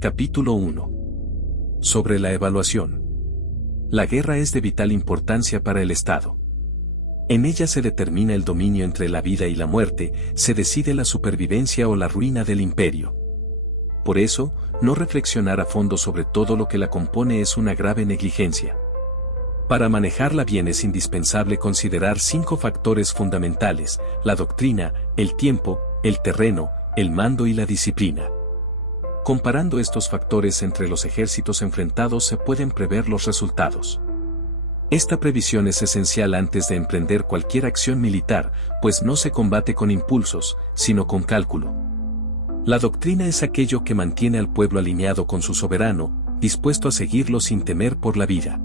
Capítulo 1. Sobre la evaluación. La guerra es de vital importancia para el Estado. En ella se determina el dominio entre la vida y la muerte, se decide la supervivencia o la ruina del imperio. Por eso, no reflexionar a fondo sobre todo lo que la compone es una grave negligencia. Para manejarla bien es indispensable considerar 5 factores fundamentales: la doctrina, el tiempo, el terreno, el mando y la disciplina. Comparando estos factores entre los ejércitos enfrentados se pueden prever los resultados. Esta previsión es esencial antes de emprender cualquier acción militar, pues no se combate con impulsos, sino con cálculo. La doctrina es aquello que mantiene al pueblo alineado con su soberano, dispuesto a seguirlo sin temer por la vida.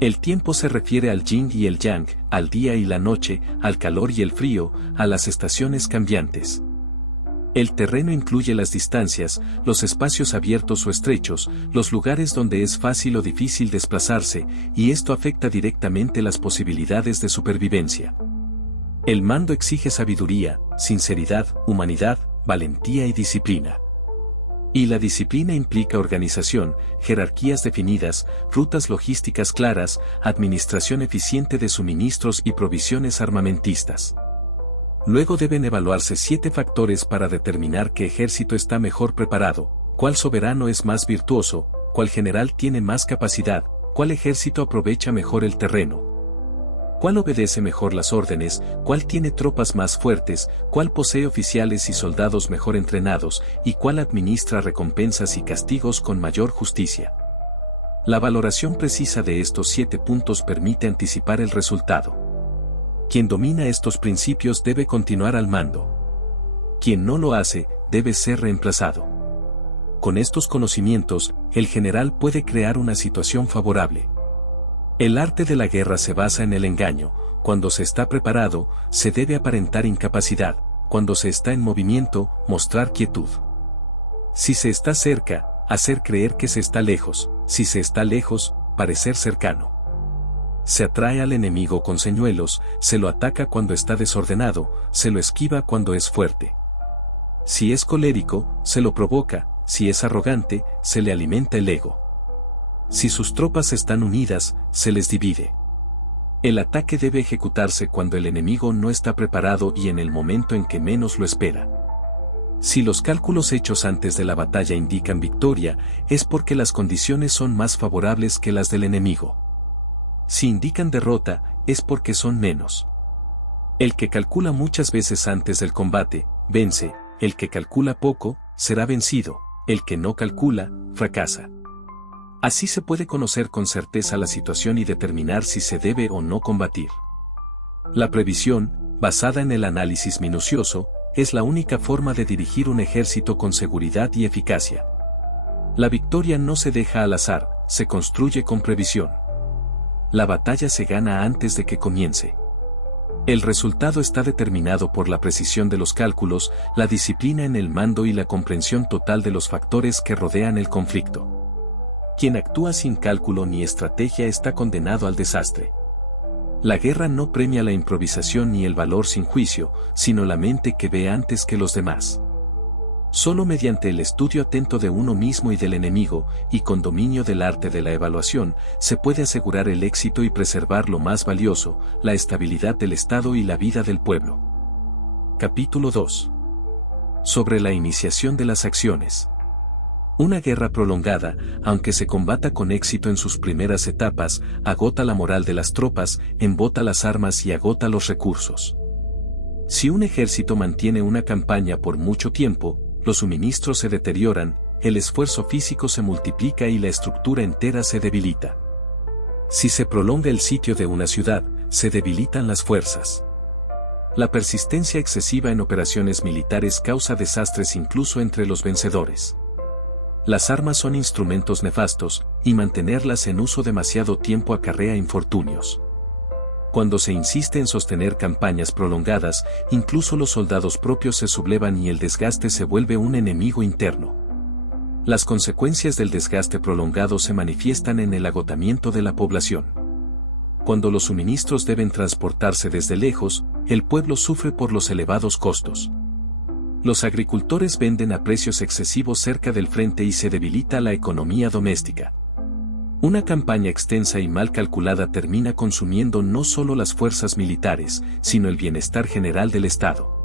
El tiempo se refiere al yin y el yang, al día y la noche, al calor y el frío, a las estaciones cambiantes. El terreno incluye las distancias, los espacios abiertos o estrechos, los lugares donde es fácil o difícil desplazarse, y esto afecta directamente las posibilidades de supervivencia. El mando exige sabiduría, sinceridad, humanidad, valentía y disciplina. Y la disciplina implica organización, jerarquías definidas, rutas logísticas claras, administración eficiente de suministros y provisiones armamentistas. Luego deben evaluarse 7 factores para determinar qué ejército está mejor preparado, cuál soberano es más virtuoso, cuál general tiene más capacidad, cuál ejército aprovecha mejor el terreno, cuál obedece mejor las órdenes, cuál tiene tropas más fuertes, cuál posee oficiales y soldados mejor entrenados, y cuál administra recompensas y castigos con mayor justicia. La valoración precisa de estos 7 puntos permite anticipar el resultado. Quien domina estos principios debe continuar al mando. Quien no lo hace, debe ser reemplazado. Con estos conocimientos, el general puede crear una situación favorable. El arte de la guerra se basa en el engaño. Cuando se está preparado, se debe aparentar incapacidad; cuando se está en movimiento, mostrar quietud. Si se está cerca, hacer creer que se está lejos; si se está lejos, parecer cercano. Se atrae al enemigo con señuelos, se lo ataca cuando está desordenado, se lo esquiva cuando es fuerte. Si es colérico, se lo provoca; si es arrogante, se le alimenta el ego. Si sus tropas están unidas, se les divide. El ataque debe ejecutarse cuando el enemigo no está preparado y en el momento en que menos lo espera. Si los cálculos hechos antes de la batalla indican victoria, es porque las condiciones son más favorables que las del enemigo. Si indican derrota, es porque son menos. El que calcula muchas veces antes del combate, vence; el que calcula poco, será vencido; el que no calcula, fracasa. Así se puede conocer con certeza la situación y determinar si se debe o no combatir. La previsión, basada en el análisis minucioso, es la única forma de dirigir un ejército con seguridad y eficacia. La victoria no se deja al azar, se construye con previsión. La batalla se gana antes de que comience. El resultado está determinado por la precisión de los cálculos, la disciplina en el mando y la comprensión total de los factores que rodean el conflicto. Quien actúa sin cálculo ni estrategia está condenado al desastre. La guerra no premia la improvisación ni el valor sin juicio, sino la mente que ve antes que los demás. Solo mediante el estudio atento de uno mismo y del enemigo, y con dominio del arte de la evaluación, se puede asegurar el éxito y preservar lo más valioso, la estabilidad del Estado y la vida del pueblo. Capítulo 2. Sobre la iniciación de las acciones. Una guerra prolongada, aunque se combata con éxito en sus primeras etapas, agota la moral de las tropas, embota las armas y agota los recursos. Si un ejército mantiene una campaña por mucho tiempo, los suministros se deterioran, el esfuerzo físico se multiplica y la estructura entera se debilita. Si se prolonga el sitio de una ciudad, se debilitan las fuerzas. La persistencia excesiva en operaciones militares causa desastres incluso entre los vencedores. Las armas son instrumentos nefastos, y mantenerlas en uso demasiado tiempo acarrea infortunios. Cuando se insiste en sostener campañas prolongadas, incluso los soldados propios se sublevan y el desgaste se vuelve un enemigo interno. Las consecuencias del desgaste prolongado se manifiestan en el agotamiento de la población. Cuando los suministros deben transportarse desde lejos, el pueblo sufre por los elevados costos. Los agricultores venden a precios excesivos cerca del frente y se debilita la economía doméstica. Una campaña extensa y mal calculada termina consumiendo no solo las fuerzas militares, sino el bienestar general del Estado.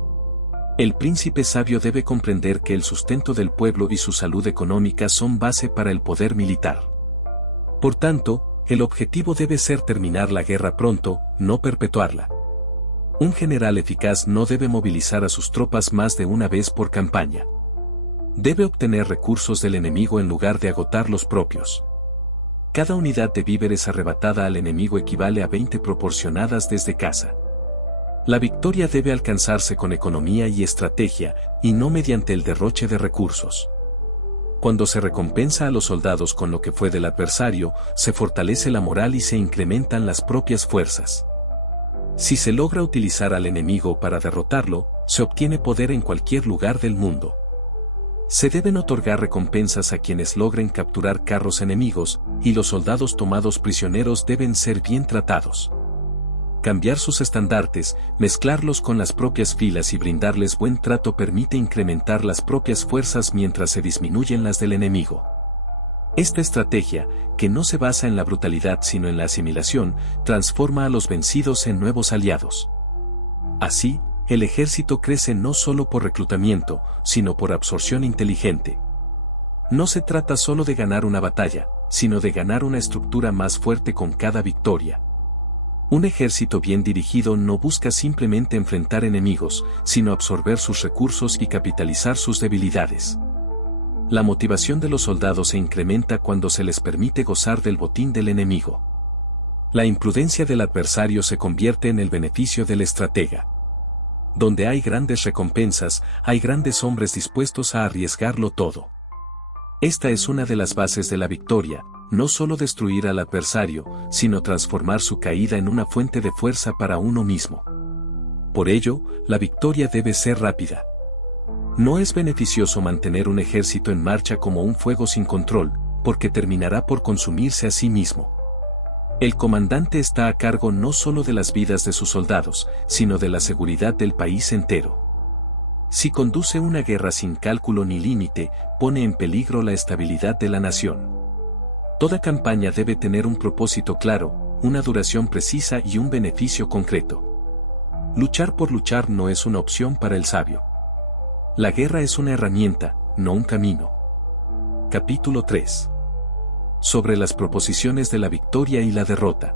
El príncipe sabio debe comprender que el sustento del pueblo y su salud económica son base para el poder militar. Por tanto, el objetivo debe ser terminar la guerra pronto, no perpetuarla. Un general eficaz no debe movilizar a sus tropas más de una vez por campaña. Debe obtener recursos del enemigo en lugar de agotar los propios. Cada unidad de víveres arrebatada al enemigo equivale a 20 proporcionadas desde casa. La victoria debe alcanzarse con economía y estrategia, y no mediante el derroche de recursos. Cuando se recompensa a los soldados con lo que fue del adversario, se fortalece la moral y se incrementan las propias fuerzas. Si se logra utilizar al enemigo para derrotarlo, se obtiene poder en cualquier lugar del mundo. Se deben otorgar recompensas a quienes logren capturar carros enemigos, y los soldados tomados prisioneros deben ser bien tratados. Cambiar sus estandartes, mezclarlos con las propias filas y brindarles buen trato permite incrementar las propias fuerzas mientras se disminuyen las del enemigo. Esta estrategia, que no se basa en la brutalidad sino en la asimilación, transforma a los vencidos en nuevos aliados. Así, el ejército crece no solo por reclutamiento, sino por absorción inteligente. No se trata solo de ganar una batalla, sino de ganar una estructura más fuerte con cada victoria. Un ejército bien dirigido no busca simplemente enfrentar enemigos, sino absorber sus recursos y capitalizar sus debilidades. La motivación de los soldados se incrementa cuando se les permite gozar del botín del enemigo. La imprudencia del adversario se convierte en el beneficio del estratega. Donde hay grandes recompensas, hay grandes hombres dispuestos a arriesgarlo todo. Esta es una de las bases de la victoria, no solo destruir al adversario, sino transformar su caída en una fuente de fuerza para uno mismo. Por ello, la victoria debe ser rápida. No es beneficioso mantener un ejército en marcha como un fuego sin control, porque terminará por consumirse a sí mismo. El comandante está a cargo no solo de las vidas de sus soldados, sino de la seguridad del país entero. Si conduce una guerra sin cálculo ni límite, pone en peligro la estabilidad de la nación. Toda campaña debe tener un propósito claro, una duración precisa y un beneficio concreto. Luchar por luchar no es una opción para el sabio. La guerra es una herramienta, no un camino. Capítulo 3. Sobre las proposiciones de la victoria y la derrota.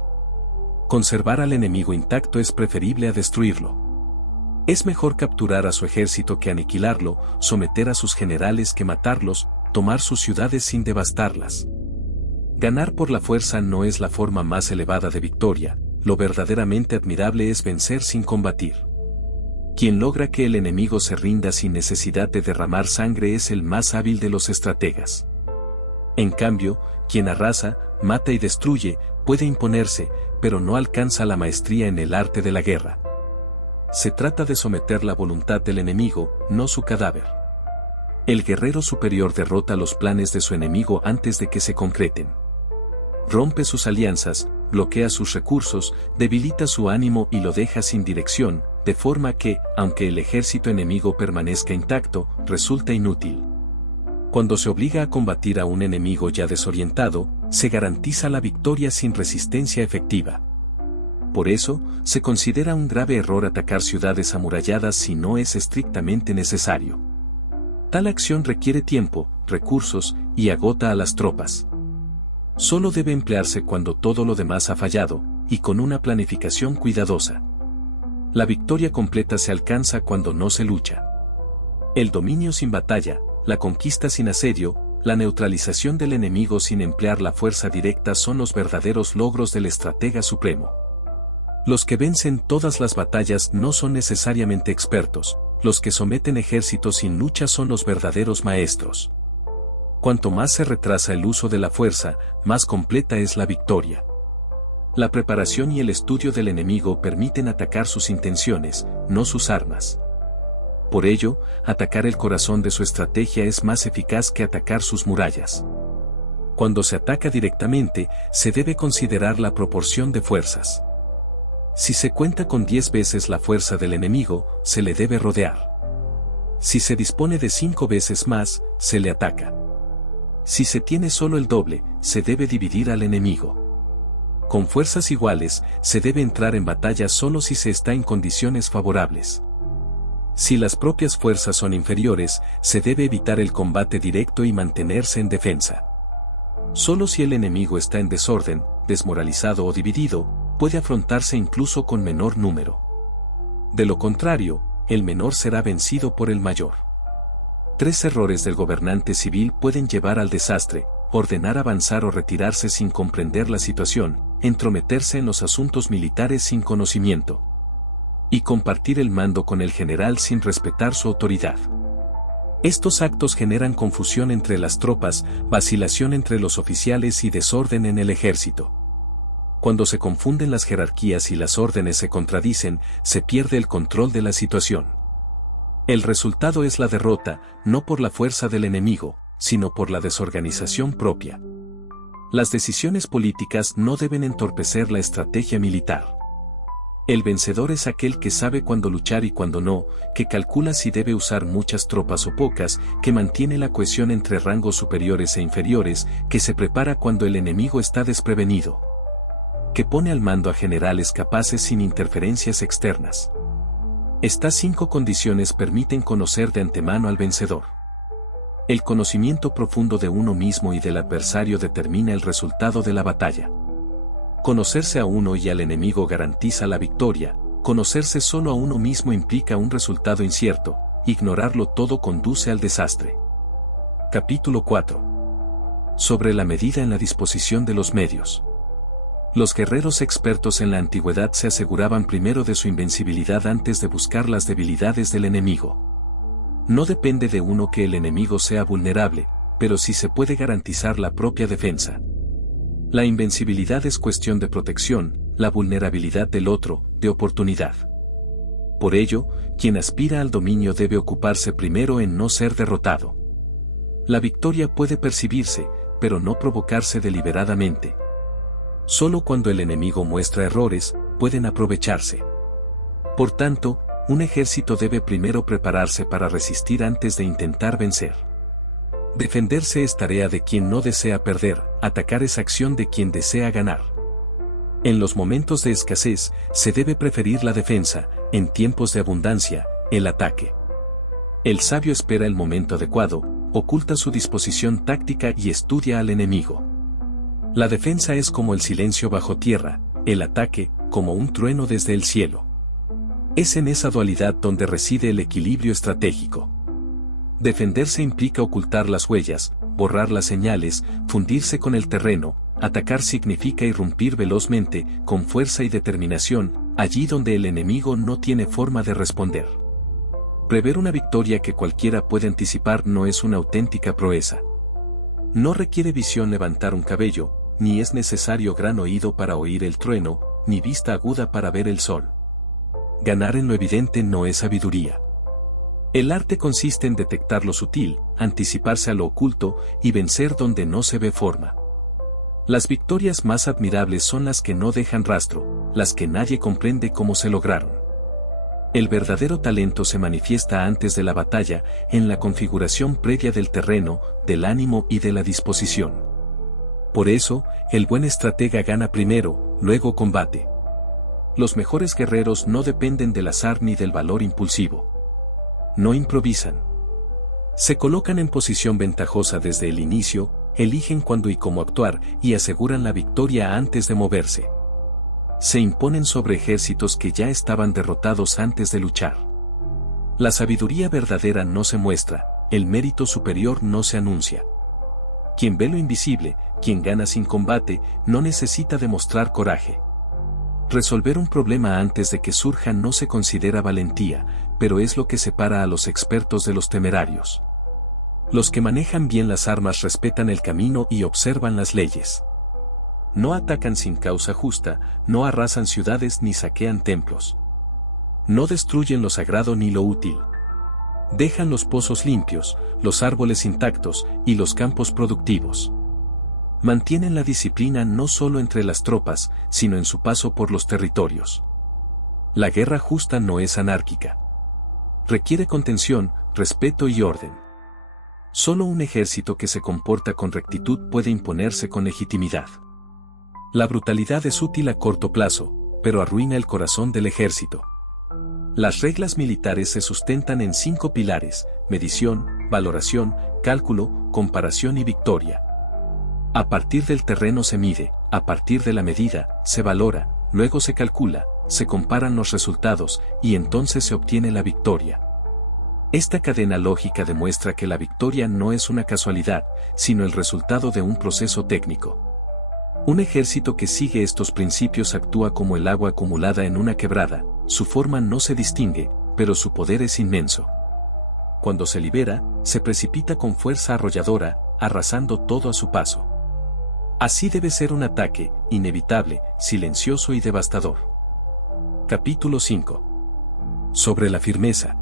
Conservar al enemigo intacto es preferible a destruirlo. Es mejor capturar a su ejército que aniquilarlo, someter a sus generales que matarlos, tomar sus ciudades sin devastarlas. Ganar por la fuerza no es la forma más elevada de victoria, lo verdaderamente admirable es vencer sin combatir. Quien logra que el enemigo se rinda sin necesidad de derramar sangre es el más hábil de los estrategas. En cambio, quien arrasa, mata y destruye, puede imponerse, pero no alcanza la maestría en el arte de la guerra. Se trata de someter la voluntad del enemigo, no su cadáver. El guerrero superior derrota los planes de su enemigo antes de que se concreten. Rompe sus alianzas, bloquea sus recursos, debilita su ánimo y lo deja sin dirección, de forma que, aunque el ejército enemigo permanezca intacto, resulta inútil. Cuando se obliga a combatir a un enemigo ya desorientado, se garantiza la victoria sin resistencia efectiva. Por eso, se considera un grave error atacar ciudades amuralladas si no es estrictamente necesario. Tal acción requiere tiempo, recursos, y agota a las tropas. Solo debe emplearse cuando todo lo demás ha fallado, y con una planificación cuidadosa. La victoria completa se alcanza cuando no se lucha. El dominio sin batalla, la conquista sin asedio, la neutralización del enemigo sin emplear la fuerza directa son los verdaderos logros del estratega supremo. Los que vencen todas las batallas no son necesariamente expertos, los que someten ejércitos sin lucha son los verdaderos maestros. Cuanto más se retrasa el uso de la fuerza, más completa es la victoria. La preparación y el estudio del enemigo permiten atacar sus intenciones, no sus armas. Por ello, atacar el corazón de su estrategia es más eficaz que atacar sus murallas. Cuando se ataca directamente, se debe considerar la proporción de fuerzas. Si se cuenta con 10 veces la fuerza del enemigo, se le debe rodear. Si se dispone de 5 veces más, se le ataca. Si se tiene solo el doble, se debe dividir al enemigo. Con fuerzas iguales, se debe entrar en batalla solo si se está en condiciones favorables. Si las propias fuerzas son inferiores, se debe evitar el combate directo y mantenerse en defensa. Solo si el enemigo está en desorden, desmoralizado o dividido, puede afrontarse incluso con menor número. De lo contrario, el menor será vencido por el mayor. 3 errores del gobernante civil pueden llevar al desastre: ordenar avanzar o retirarse sin comprender la situación, entrometerse en los asuntos militares sin conocimiento, y compartir el mando con el general sin respetar su autoridad. Estos actos generan confusión entre las tropas, vacilación entre los oficiales y desorden en el ejército. Cuando se confunden las jerarquías y las órdenes se contradicen, se pierde el control de la situación. El resultado es la derrota, no por la fuerza del enemigo, sino por la desorganización propia. Las decisiones políticas no deben entorpecer la estrategia militar. El vencedor es aquel que sabe cuándo luchar y cuándo no, que calcula si debe usar muchas tropas o pocas, que mantiene la cohesión entre rangos superiores e inferiores, que se prepara cuando el enemigo está desprevenido, que pone al mando a generales capaces sin interferencias externas. Estas 5 condiciones permiten conocer de antemano al vencedor. El conocimiento profundo de uno mismo y del adversario determina el resultado de la batalla. Conocerse a uno y al enemigo garantiza la victoria. Conocerse solo a uno mismo implica un resultado incierto. Ignorarlo todo conduce al desastre. Capítulo 4. Sobre la medida en la disposición de los medios. Los guerreros expertos en la antigüedad se aseguraban primero de su invencibilidad antes de buscar las debilidades del enemigo. No depende de uno que el enemigo sea vulnerable, pero sí se puede garantizar la propia defensa. La invencibilidad es cuestión de protección, la vulnerabilidad del otro, de oportunidad. Por ello, quien aspira al dominio debe ocuparse primero en no ser derrotado. La victoria puede percibirse, pero no provocarse deliberadamente. Solo cuando el enemigo muestra errores, pueden aprovecharse. Por tanto, un ejército debe primero prepararse para resistir antes de intentar vencer. Defenderse es tarea de quien no desea perder, atacar es acción de quien desea ganar. En los momentos de escasez, se debe preferir la defensa; en tiempos de abundancia, el ataque. El sabio espera el momento adecuado, oculta su disposición táctica y estudia al enemigo. La defensa es como el silencio bajo tierra, el ataque, como un trueno desde el cielo. Es en esa dualidad donde reside el equilibrio estratégico. Defenderse implica ocultar las huellas, borrar las señales, fundirse con el terreno; atacar significa irrumpir velozmente, con fuerza y determinación, allí donde el enemigo no tiene forma de responder. Prever una victoria que cualquiera puede anticipar no es una auténtica proeza. No requiere visión levantar un cabello, ni es necesario gran oído para oír el trueno, ni vista aguda para ver el sol. Ganar en lo evidente no es sabiduría. El arte consiste en detectar lo sutil, anticiparse a lo oculto, y vencer donde no se ve forma. Las victorias más admirables son las que no dejan rastro, las que nadie comprende cómo se lograron. El verdadero talento se manifiesta antes de la batalla, en la configuración previa del terreno, del ánimo y de la disposición. Por eso, el buen estratega gana primero, luego combate. Los mejores guerreros no dependen del azar ni del valor impulsivo. No improvisan. Se colocan en posición ventajosa desde el inicio, eligen cuándo y cómo actuar, y aseguran la victoria antes de moverse. Se imponen sobre ejércitos que ya estaban derrotados antes de luchar. La sabiduría verdadera no se muestra, el mérito superior no se anuncia. Quien ve lo invisible, quien gana sin combate, no necesita demostrar coraje. Resolver un problema antes de que surja no se considera valentía, pero es lo que separa a los expertos de los temerarios. Los que manejan bien las armas respetan el camino y observan las leyes. No atacan sin causa justa, no arrasan ciudades ni saquean templos. No destruyen lo sagrado ni lo útil. Dejan los pozos limpios, los árboles intactos y los campos productivos. Mantienen la disciplina no solo entre las tropas, sino en su paso por los territorios. La guerra justa no es anárquica. requiere contención, respeto y orden. Solo un ejército que se comporta con rectitud puede imponerse con legitimidad. La brutalidad es útil a corto plazo, pero arruina el corazón del ejército. Las reglas militares se sustentan en 5 pilares: medición, valoración, cálculo, comparación y victoria. A partir del terreno se mide, a partir de la medida, se valora, luego se calcula, se comparan los resultados, y entonces se obtiene la victoria. Esta cadena lógica demuestra que la victoria no es una casualidad, sino el resultado de un proceso técnico. Un ejército que sigue estos principios actúa como el agua acumulada en una quebrada, su forma no se distingue, pero su poder es inmenso. Cuando se libera, se precipita con fuerza arrolladora, arrasando todo a su paso. Así debe ser un ataque, inevitable, silencioso y devastador. Capítulo 5. Sobre la firmeza.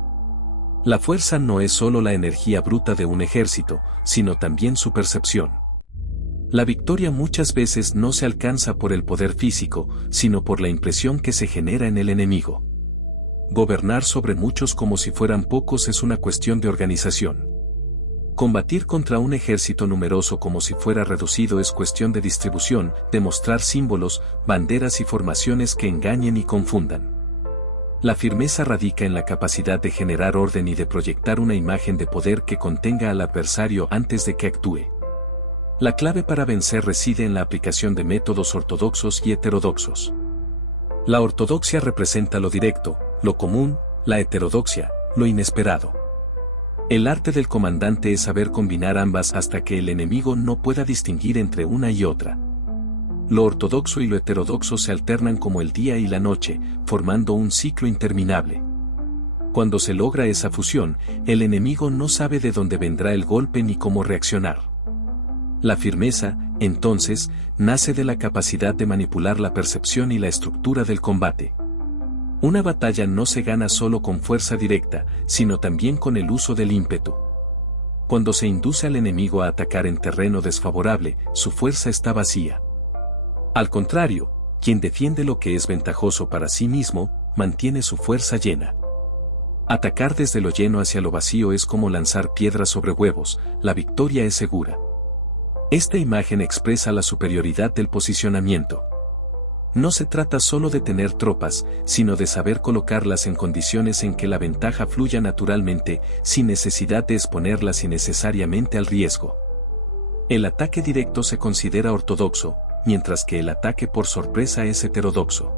La fuerza no es solo la energía bruta de un ejército, sino también su percepción. La victoria muchas veces no se alcanza por el poder físico, sino por la impresión que se genera en el enemigo. Gobernar sobre muchos como si fueran pocos es una cuestión de organización. Combatir contra un ejército numeroso como si fuera reducido es cuestión de distribución, de mostrar símbolos, banderas y formaciones que engañen y confundan. La firmeza radica en la capacidad de generar orden y de proyectar una imagen de poder que contenga al adversario antes de que actúe. La clave para vencer reside en la aplicación de métodos ortodoxos y heterodoxos. La ortodoxia representa lo directo, lo común; la heterodoxia, lo inesperado. El arte del comandante es saber combinar ambas hasta que el enemigo no pueda distinguir entre una y otra. Lo ortodoxo y lo heterodoxo se alternan como el día y la noche, formando un ciclo interminable. Cuando se logra esa fusión, el enemigo no sabe de dónde vendrá el golpe ni cómo reaccionar. La firmeza, entonces, nace de la capacidad de manipular la percepción y la estructura del combate. Una batalla no se gana solo con fuerza directa, sino también con el uso del ímpetu. Cuando se induce al enemigo a atacar en terreno desfavorable, su fuerza está vacía. Al contrario, quien defiende lo que es ventajoso para sí mismo, mantiene su fuerza llena. Atacar desde lo lleno hacia lo vacío es como lanzar piedras sobre huevos; la victoria es segura. Esta imagen expresa la superioridad del posicionamiento. No se trata solo de tener tropas, sino de saber colocarlas en condiciones en que la ventaja fluya naturalmente, sin necesidad de exponerlas innecesariamente al riesgo. El ataque directo se considera ortodoxo, mientras que el ataque por sorpresa es heterodoxo.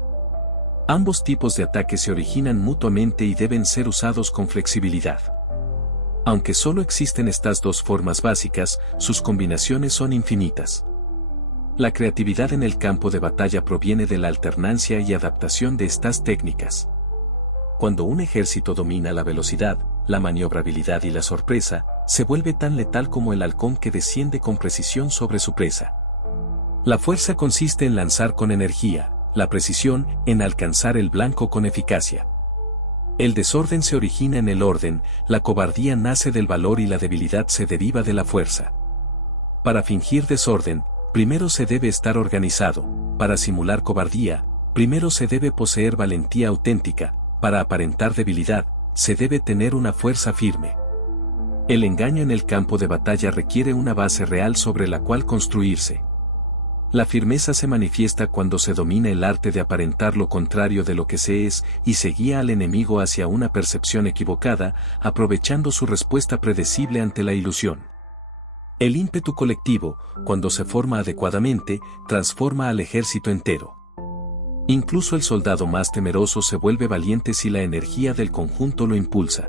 Ambos tipos de ataque se originan mutuamente y deben ser usados con flexibilidad. Aunque solo existen estas dos formas básicas, sus combinaciones son infinitas. La creatividad en el campo de batalla proviene de la alternancia y adaptación de estas técnicas. Cuando un ejército domina la velocidad, la maniobrabilidad y la sorpresa, se vuelve tan letal como el halcón que desciende con precisión sobre su presa. La fuerza consiste en lanzar con energía, la precisión en alcanzar el blanco con eficacia. El desorden se origina en el orden, la cobardía nace del valor y la debilidad se deriva de la fuerza. Para fingir desorden, primero se debe estar organizado; para simular cobardía, primero se debe poseer valentía auténtica; para aparentar debilidad, se debe tener una fuerza firme. El engaño en el campo de batalla requiere una base real sobre la cual construirse. La firmeza se manifiesta cuando se domina el arte de aparentar lo contrario de lo que se es, y se guía al enemigo hacia una percepción equivocada, aprovechando su respuesta predecible ante la ilusión. El ímpetu colectivo, cuando se forma adecuadamente, transforma al ejército entero. Incluso el soldado más temeroso se vuelve valiente si la energía del conjunto lo impulsa.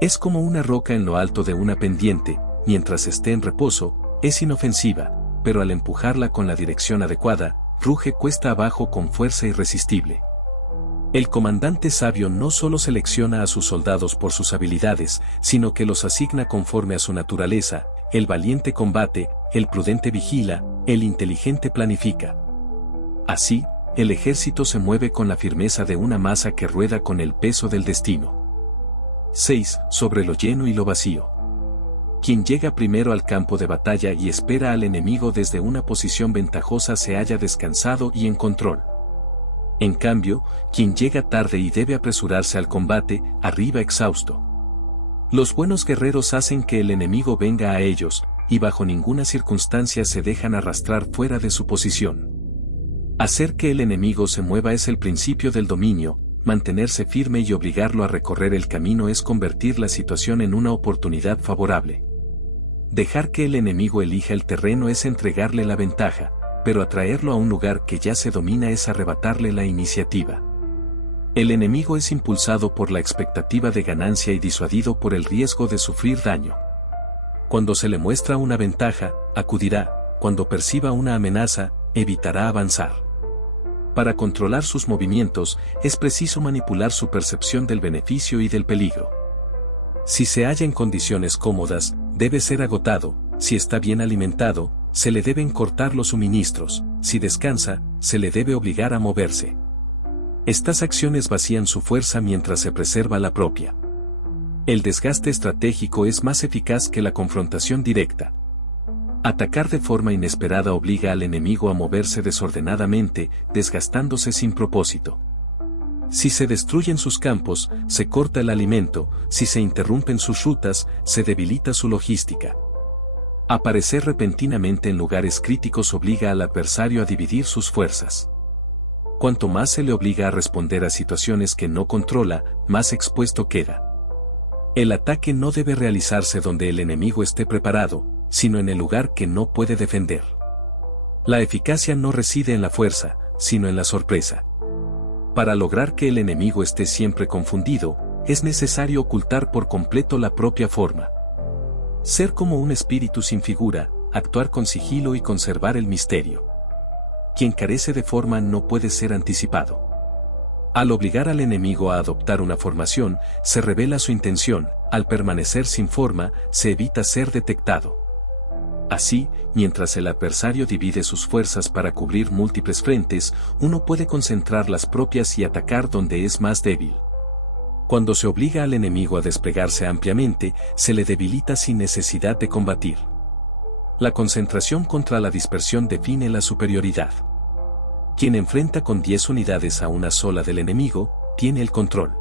Es como una roca en lo alto de una pendiente; mientras esté en reposo, es inofensiva, pero al empujarla con la dirección adecuada, ruge cuesta abajo con fuerza irresistible. El comandante sabio no solo selecciona a sus soldados por sus habilidades, sino que los asigna conforme a su naturaleza; el valiente combate, el prudente vigila, el inteligente planifica. Así, el ejército se mueve con la firmeza de una masa que rueda con el peso del destino. 6. Sobre lo lleno y lo vacío. Quien llega primero al campo de batalla y espera al enemigo desde una posición ventajosa se halla descansado y en control. En cambio, quien llega tarde y debe apresurarse al combate, arriba exhausto. Los buenos guerreros hacen que el enemigo venga a ellos, y bajo ninguna circunstancia se dejan arrastrar fuera de su posición. Hacer que el enemigo se mueva es el principio del dominio, mantenerse firme y obligarlo a recorrer el camino es convertir la situación en una oportunidad favorable. Dejar que el enemigo elija el terreno es entregarle la ventaja, pero atraerlo a un lugar que ya se domina es arrebatarle la iniciativa. El enemigo es impulsado por la expectativa de ganancia y disuadido por el riesgo de sufrir daño. Cuando se le muestra una ventaja, acudirá; cuando perciba una amenaza, evitará avanzar. Para controlar sus movimientos, es preciso manipular su percepción del beneficio y del peligro. Si se halla en condiciones cómodas, debe ser agotado; si está bien alimentado, se le deben cortar los suministros; si descansa, se le debe obligar a moverse. Estas acciones vacían su fuerza mientras se preserva la propia. El desgaste estratégico es más eficaz que la confrontación directa. Atacar de forma inesperada obliga al enemigo a moverse desordenadamente, desgastándose sin propósito. Si se destruyen sus campos, se corta el alimento; si se interrumpen sus rutas, se debilita su logística. Aparecer repentinamente en lugares críticos obliga al adversario a dividir sus fuerzas. Cuanto más se le obliga a responder a situaciones que no controla, más expuesto queda. El ataque no debe realizarse donde el enemigo esté preparado, sino en el lugar que no puede defender. La eficacia no reside en la fuerza, sino en la sorpresa. Para lograr que el enemigo esté siempre confundido, es necesario ocultar por completo la propia forma. Ser como un espíritu sin figura, actuar con sigilo y conservar el misterio. Quien carece de forma no puede ser anticipado. Al obligar al enemigo a adoptar una formación, se revela su intención; al permanecer sin forma, se evita ser detectado. Así, mientras el adversario divide sus fuerzas para cubrir múltiples frentes, uno puede concentrar las propias y atacar donde es más débil. Cuando se obliga al enemigo a desplegarse ampliamente, se le debilita sin necesidad de combatir. La concentración contra la dispersión define la superioridad. Quien enfrenta con 10 unidades a una sola del enemigo, tiene el control.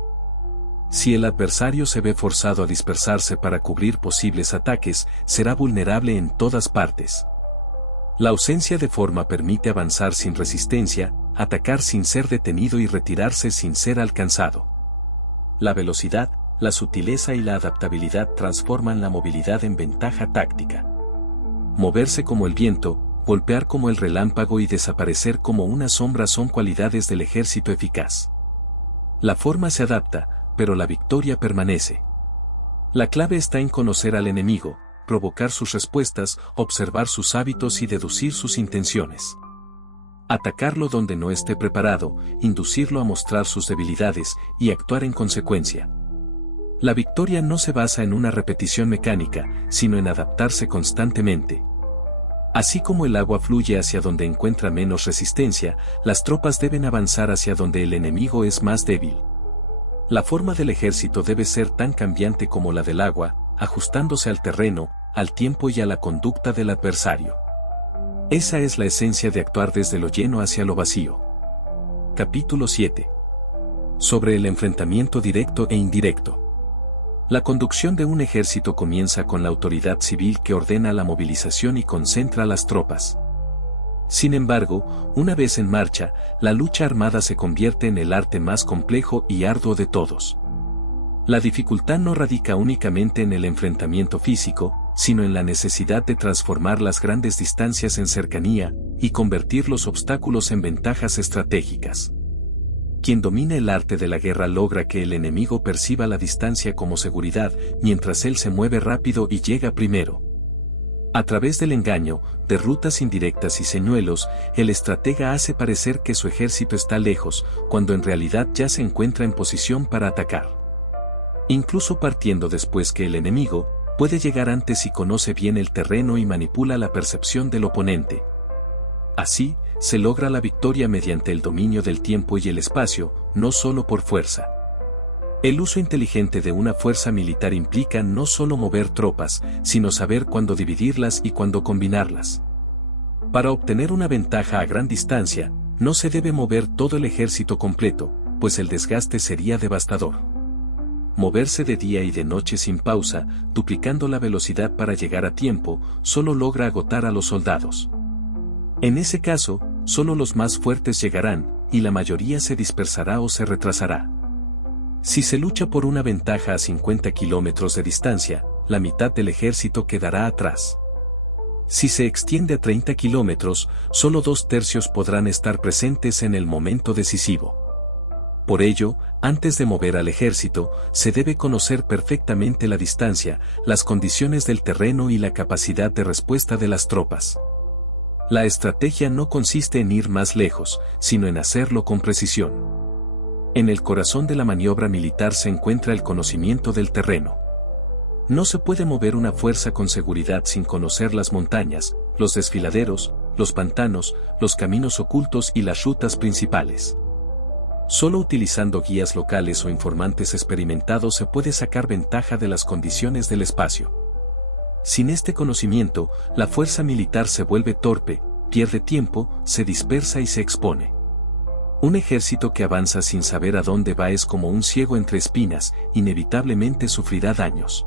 Si el adversario se ve forzado a dispersarse para cubrir posibles ataques, será vulnerable en todas partes. La ausencia de forma permite avanzar sin resistencia, atacar sin ser detenido y retirarse sin ser alcanzado. La velocidad, la sutileza y la adaptabilidad transforman la movilidad en ventaja táctica. Moverse como el viento, golpear como el relámpago y desaparecer como una sombra son cualidades del ejército eficaz. La forma se adapta, pero la victoria permanece. La clave está en conocer al enemigo, provocar sus respuestas, observar sus hábitos y deducir sus intenciones. Atacarlo donde no esté preparado, inducirlo a mostrar sus debilidades, y actuar en consecuencia. La victoria no se basa en una repetición mecánica, sino en adaptarse constantemente. Así como el agua fluye hacia donde encuentra menos resistencia, las tropas deben avanzar hacia donde el enemigo es más débil. La forma del ejército debe ser tan cambiante como la del agua, ajustándose al terreno, al tiempo y a la conducta del adversario. Esa es la esencia de actuar desde lo lleno hacia lo vacío. Capítulo 7. Sobre el enfrentamiento directo e indirecto. La conducción de un ejército comienza con la autoridad civil que ordena la movilización y concentra las tropas. Sin embargo, una vez en marcha, la lucha armada se convierte en el arte más complejo y arduo de todos. La dificultad no radica únicamente en el enfrentamiento físico, sino en la necesidad de transformar las grandes distancias en cercanía, y convertir los obstáculos en ventajas estratégicas. Quien domina el arte de la guerra logra que el enemigo perciba la distancia como seguridad, mientras él se mueve rápido y llega primero. A través del engaño, de rutas indirectas y señuelos, el estratega hace parecer que su ejército está lejos, cuando en realidad ya se encuentra en posición para atacar. Incluso partiendo después que el enemigo, puede llegar antes si conoce bien el terreno y manipula la percepción del oponente. Así, se logra la victoria mediante el dominio del tiempo y el espacio, no solo por fuerza. El uso inteligente de una fuerza militar implica no solo mover tropas, sino saber cuándo dividirlas y cuándo combinarlas. Para obtener una ventaja a gran distancia, No se debe mover todo el ejército completo, pues el desgaste sería devastador. Moverse de día y de noche sin pausa, duplicando la velocidad para llegar a tiempo, solo logra agotar a los soldados. En ese caso, solo los más fuertes llegarán, y la mayoría se dispersará o se retrasará. Si se lucha por una ventaja a 50 kilómetros de distancia, la mitad del ejército quedará atrás. Si se extiende a 30 kilómetros, solo 2/3 podrán estar presentes en el momento decisivo. Por ello, antes de mover al ejército, se debe conocer perfectamente la distancia, las condiciones del terreno y la capacidad de respuesta de las tropas. La estrategia no consiste en ir más lejos, sino en hacerlo con precisión. En el corazón de la maniobra militar se encuentra el conocimiento del terreno. No se puede mover una fuerza con seguridad sin conocer las montañas, los desfiladeros, los pantanos, los caminos ocultos y las rutas principales. Solo utilizando guías locales o informantes experimentados se puede sacar ventaja de las condiciones del espacio. Sin este conocimiento, la fuerza militar se vuelve torpe, pierde tiempo, se dispersa y se expone. Un ejército que avanza sin saber a dónde va es como un ciego entre espinas, inevitablemente sufrirá daños.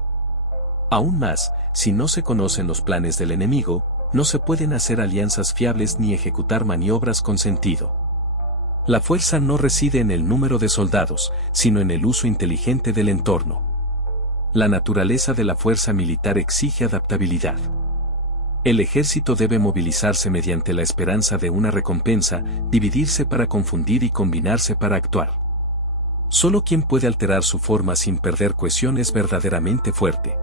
Aún más, si no se conocen los planes del enemigo, no se pueden hacer alianzas fiables ni ejecutar maniobras con sentido. La fuerza no reside en el número de soldados, sino en el uso inteligente del entorno. La naturaleza de la fuerza militar exige adaptabilidad. El ejército debe movilizarse mediante la esperanza de una recompensa, dividirse para confundir y combinarse para actuar. Solo quien puede alterar su forma sin perder cohesión es verdaderamente fuerte.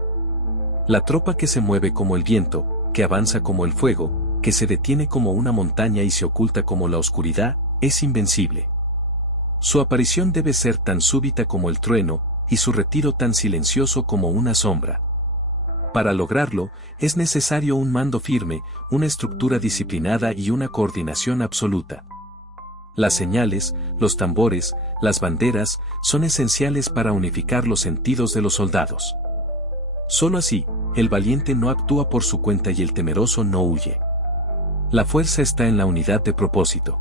La tropa que se mueve como el viento, que avanza como el fuego, que se detiene como una montaña y se oculta como la oscuridad, es invencible. Su aparición debe ser tan súbita como el trueno, y su retiro tan silencioso como una sombra. Para lograrlo, es necesario un mando firme, una estructura disciplinada y una coordinación absoluta. Las señales, los tambores, las banderas, son esenciales para unificar los sentidos de los soldados. Solo así, el valiente no actúa por su cuenta y el temeroso no huye. La fuerza está en la unidad de propósito.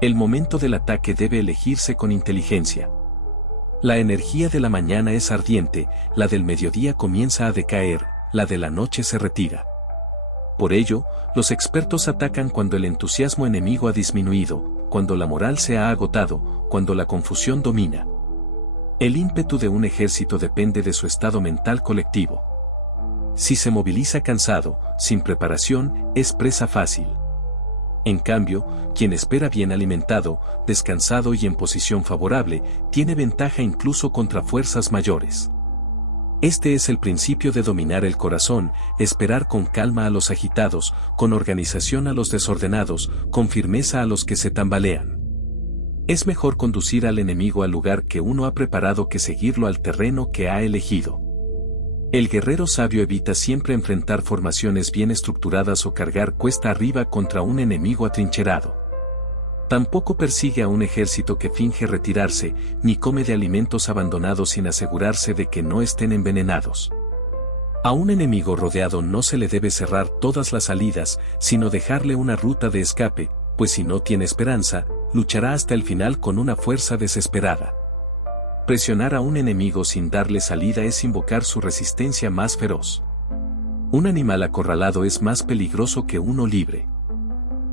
El momento del ataque debe elegirse con inteligencia. La energía de la mañana es ardiente, la del mediodía comienza a decaer, la de la noche se retira. Por ello, los expertos atacan cuando el entusiasmo enemigo ha disminuido, cuando la moral se ha agotado, cuando la confusión domina. El ímpetu de un ejército depende de su estado mental colectivo. Si se moviliza cansado, sin preparación, es presa fácil. En cambio, quien espera bien alimentado, descansado y en posición favorable, tiene ventaja incluso contra fuerzas mayores. Este es el principio de dominar el corazón, esperar con calma a los agitados, con organización a los desordenados, con firmeza a los que se tambalean. Es mejor conducir al enemigo al lugar que uno ha preparado que seguirlo al terreno que ha elegido. El guerrero sabio evita siempre enfrentar formaciones bien estructuradas o cargar cuesta arriba contra un enemigo atrincherado. Tampoco persigue a un ejército que finge retirarse, ni come de alimentos abandonados sin asegurarse de que no estén envenenados. A un enemigo rodeado no se le debe cerrar todas las salidas, sino dejarle una ruta de escape, pues si no tiene esperanza, luchará hasta el final con una fuerza desesperada. Presionar a un enemigo sin darle salida es invocar su resistencia más feroz. Un animal acorralado es más peligroso que uno libre.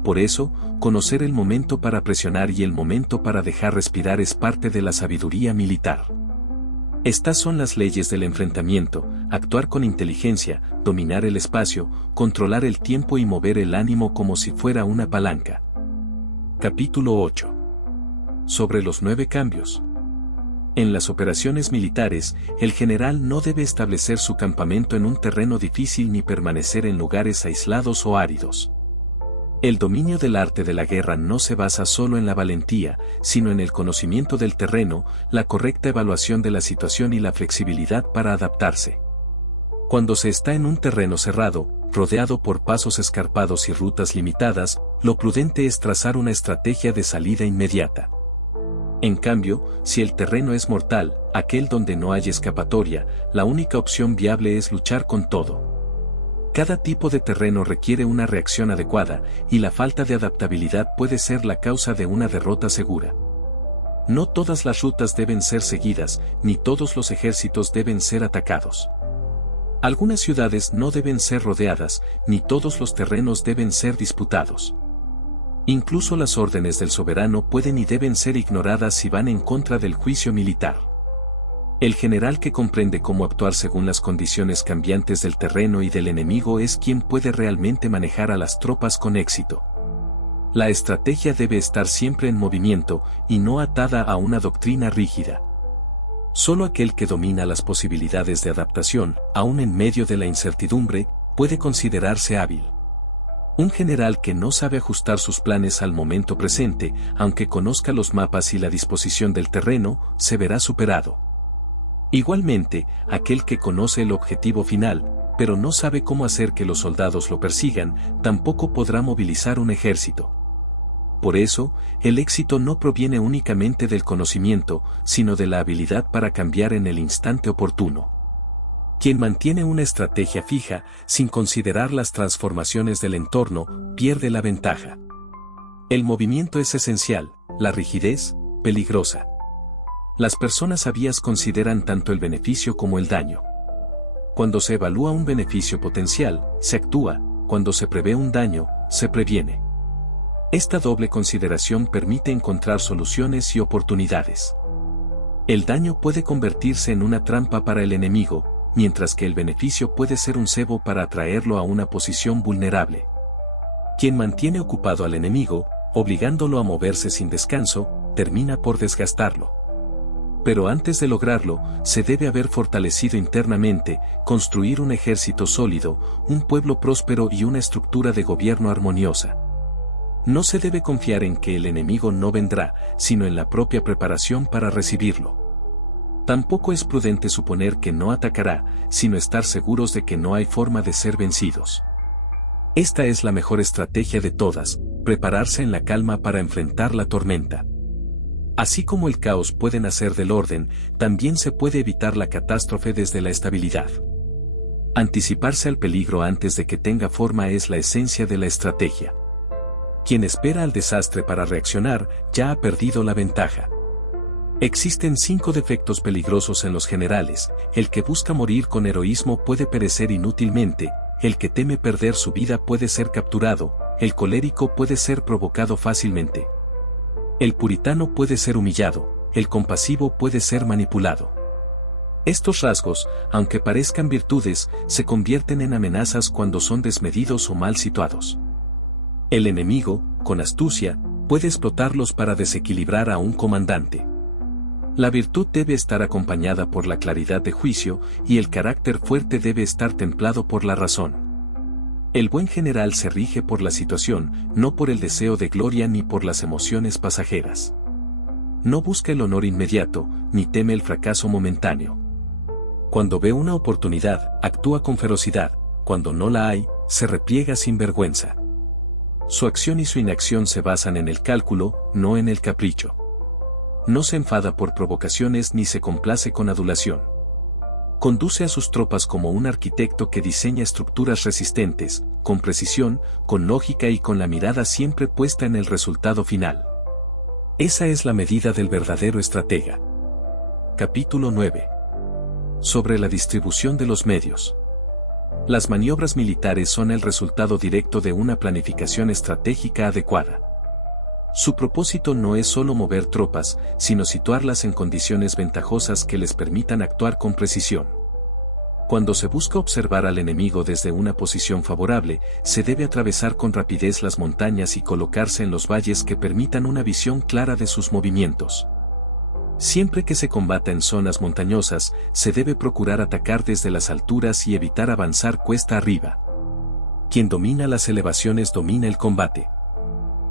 Por eso, conocer el momento para presionar y el momento para dejar respirar es parte de la sabiduría militar. Estas son las leyes del enfrentamiento: actuar con inteligencia, dominar el espacio, controlar el tiempo y mover el ánimo como si fuera una palanca. Capítulo 8. Sobre los 9 cambios. En las operaciones militares, el general no debe establecer su campamento en un terreno difícil ni permanecer en lugares aislados o áridos. El dominio del arte de la guerra no se basa solo en la valentía, sino en el conocimiento del terreno, la correcta evaluación de la situación y la flexibilidad para adaptarse. Cuando se está en un terreno cerrado, rodeado por pasos escarpados y rutas limitadas, lo prudente es trazar una estrategia de salida inmediata. En cambio, si el terreno es mortal, aquel donde no hay escapatoria, la única opción viable es luchar con todo. Cada tipo de terreno requiere una reacción adecuada, y la falta de adaptabilidad puede ser la causa de una derrota segura. No todas las rutas deben ser seguidas, ni todos los ejércitos deben ser atacados. Algunas ciudades no deben ser rodeadas, ni todos los terrenos deben ser disputados. Incluso las órdenes del soberano pueden y deben ser ignoradas si van en contra del juicio militar. El general que comprende cómo actuar según las condiciones cambiantes del terreno y del enemigo es quien puede realmente manejar a las tropas con éxito. La estrategia debe estar siempre en movimiento y no atada a una doctrina rígida. Solo aquel que domina las posibilidades de adaptación, aun en medio de la incertidumbre, puede considerarse hábil. Un general que no sabe ajustar sus planes al momento presente, aunque conozca los mapas y la disposición del terreno, se verá superado. Igualmente, aquel que conoce el objetivo final, pero no sabe cómo hacer que los soldados lo persigan, tampoco podrá movilizar un ejército. Por eso, el éxito no proviene únicamente del conocimiento, sino de la habilidad para cambiar en el instante oportuno. Quien mantiene una estrategia fija, sin considerar las transformaciones del entorno, pierde la ventaja. El movimiento es esencial, la rigidez, peligrosa. Las personas sabias consideran tanto el beneficio como el daño. Cuando se evalúa un beneficio potencial, se actúa; cuando se prevé un daño, se previene. Esta doble consideración permite encontrar soluciones y oportunidades. El daño puede convertirse en una trampa para el enemigo, mientras que el beneficio puede ser un cebo para atraerlo a una posición vulnerable. Quien mantiene ocupado al enemigo, obligándolo a moverse sin descanso, termina por desgastarlo. Pero antes de lograrlo, se debe haber fortalecido internamente, construir un ejército sólido, un pueblo próspero y una estructura de gobierno armoniosa. No se debe confiar en que el enemigo no vendrá, sino en la propia preparación para recibirlo. Tampoco es prudente suponer que no atacará, sino estar seguros de que no hay forma de ser vencidos. Esta es la mejor estrategia de todas, prepararse en la calma para enfrentar la tormenta. Así como el caos puede nacer del orden, también se puede evitar la catástrofe desde la estabilidad. Anticiparse al peligro antes de que tenga forma es la esencia de la estrategia. Quien espera al desastre para reaccionar, ya ha perdido la ventaja. Existen 5 defectos peligrosos en los generales: el que busca morir con heroísmo puede perecer inútilmente, el que teme perder su vida puede ser capturado, el colérico puede ser provocado fácilmente. El puritano puede ser humillado, el compasivo puede ser manipulado. Estos rasgos, aunque parezcan virtudes, se convierten en amenazas cuando son desmedidos o mal situados. El enemigo, con astucia, puede explotarlos para desequilibrar a un comandante. La virtud debe estar acompañada por la claridad de juicio, y el carácter fuerte debe estar templado por la razón. El buen general se rige por la situación, no por el deseo de gloria ni por las emociones pasajeras. No busca el honor inmediato, ni teme el fracaso momentáneo. Cuando ve una oportunidad, actúa con ferocidad; cuando no la hay, se repliega sin vergüenza. Su acción y su inacción se basan en el cálculo, no en el capricho. No se enfada por provocaciones ni se complace con adulación. Conduce a sus tropas como un arquitecto que diseña estructuras resistentes, con precisión, con lógica y con la mirada siempre puesta en el resultado final. Esa es la medida del verdadero estratega. Capítulo 9. Sobre la distribución de los medios. Las maniobras militares son el resultado directo de una planificación estratégica adecuada. Su propósito no es solo mover tropas, sino situarlas en condiciones ventajosas que les permitan actuar con precisión. Cuando se busca observar al enemigo desde una posición favorable, se debe atravesar con rapidez las montañas y colocarse en los valles que permitan una visión clara de sus movimientos. Siempre que se combata en zonas montañosas, se debe procurar atacar desde las alturas y evitar avanzar cuesta arriba. Quien domina las elevaciones domina el combate.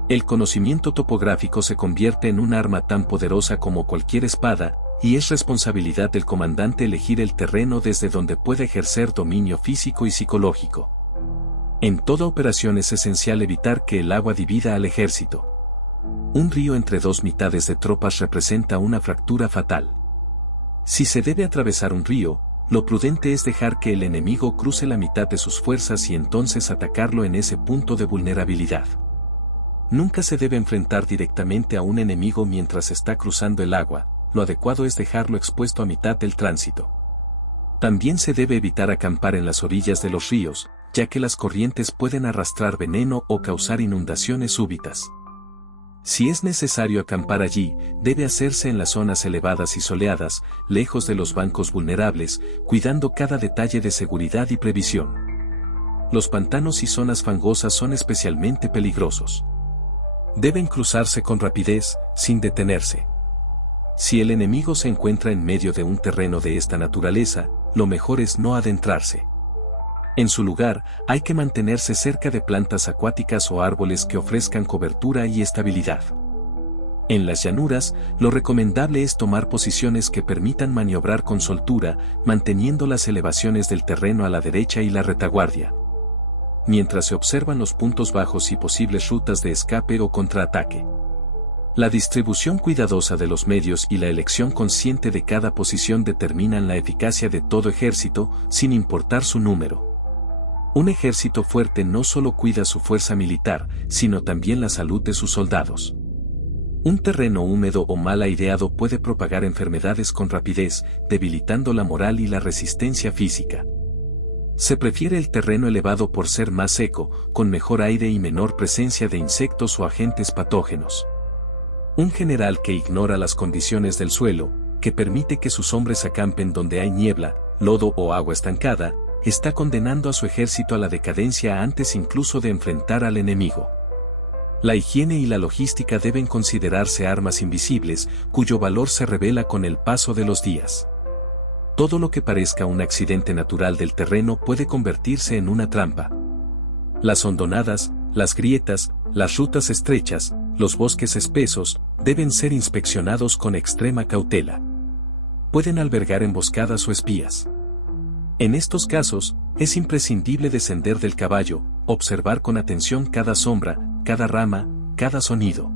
El conocimiento topográfico se convierte en un arma tan poderosa como cualquier espada, y es responsabilidad del comandante elegir el terreno desde donde puede ejercer dominio físico y psicológico. En toda operación es esencial evitar que el agua divida al ejército. Un río entre dos mitades de tropas representa una fractura fatal. Si se debe atravesar un río, lo prudente es dejar que el enemigo cruce la mitad de sus fuerzas y entonces atacarlo en ese punto de vulnerabilidad. Nunca se debe enfrentar directamente a un enemigo mientras está cruzando el agua, lo adecuado es dejarlo expuesto a mitad del tránsito. También se debe evitar acampar en las orillas de los ríos, ya que las corrientes pueden arrastrar veneno o causar inundaciones súbitas. Si es necesario acampar allí, debe hacerse en las zonas elevadas y soleadas, lejos de los bancos vulnerables, cuidando cada detalle de seguridad y previsión. Los pantanos y zonas fangosas son especialmente peligrosos. Deben cruzarse con rapidez, sin detenerse. Si el enemigo se encuentra en medio de un terreno de esta naturaleza, lo mejor es no adentrarse. En su lugar, hay que mantenerse cerca de plantas acuáticas o árboles que ofrezcan cobertura y estabilidad. En las llanuras, lo recomendable es tomar posiciones que permitan maniobrar con soltura, manteniendo las elevaciones del terreno a la derecha y la retaguardia, mientras se observan los puntos bajos y posibles rutas de escape o contraataque. La distribución cuidadosa de los medios y la elección consciente de cada posición determinan la eficacia de todo ejército, sin importar su número. Un ejército fuerte no solo cuida su fuerza militar, sino también la salud de sus soldados. Un terreno húmedo o mal aireado puede propagar enfermedades con rapidez, debilitando la moral y la resistencia física. Se prefiere el terreno elevado por ser más seco, con mejor aire y menor presencia de insectos o agentes patógenos. Un general que ignora las condiciones del suelo, que permite que sus hombres acampen donde hay niebla, lodo o agua estancada, está condenando a su ejército a la decadencia antes incluso de enfrentar al enemigo. La higiene y la logística deben considerarse armas invisibles, cuyo valor se revela con el paso de los días. Todo lo que parezca un accidente natural del terreno puede convertirse en una trampa. Las hondonadas, las grietas, las rutas estrechas, los bosques espesos, deben ser inspeccionados con extrema cautela. Pueden albergar emboscadas o espías. En estos casos, es imprescindible descender del caballo, observar con atención cada sombra, cada rama, cada sonido.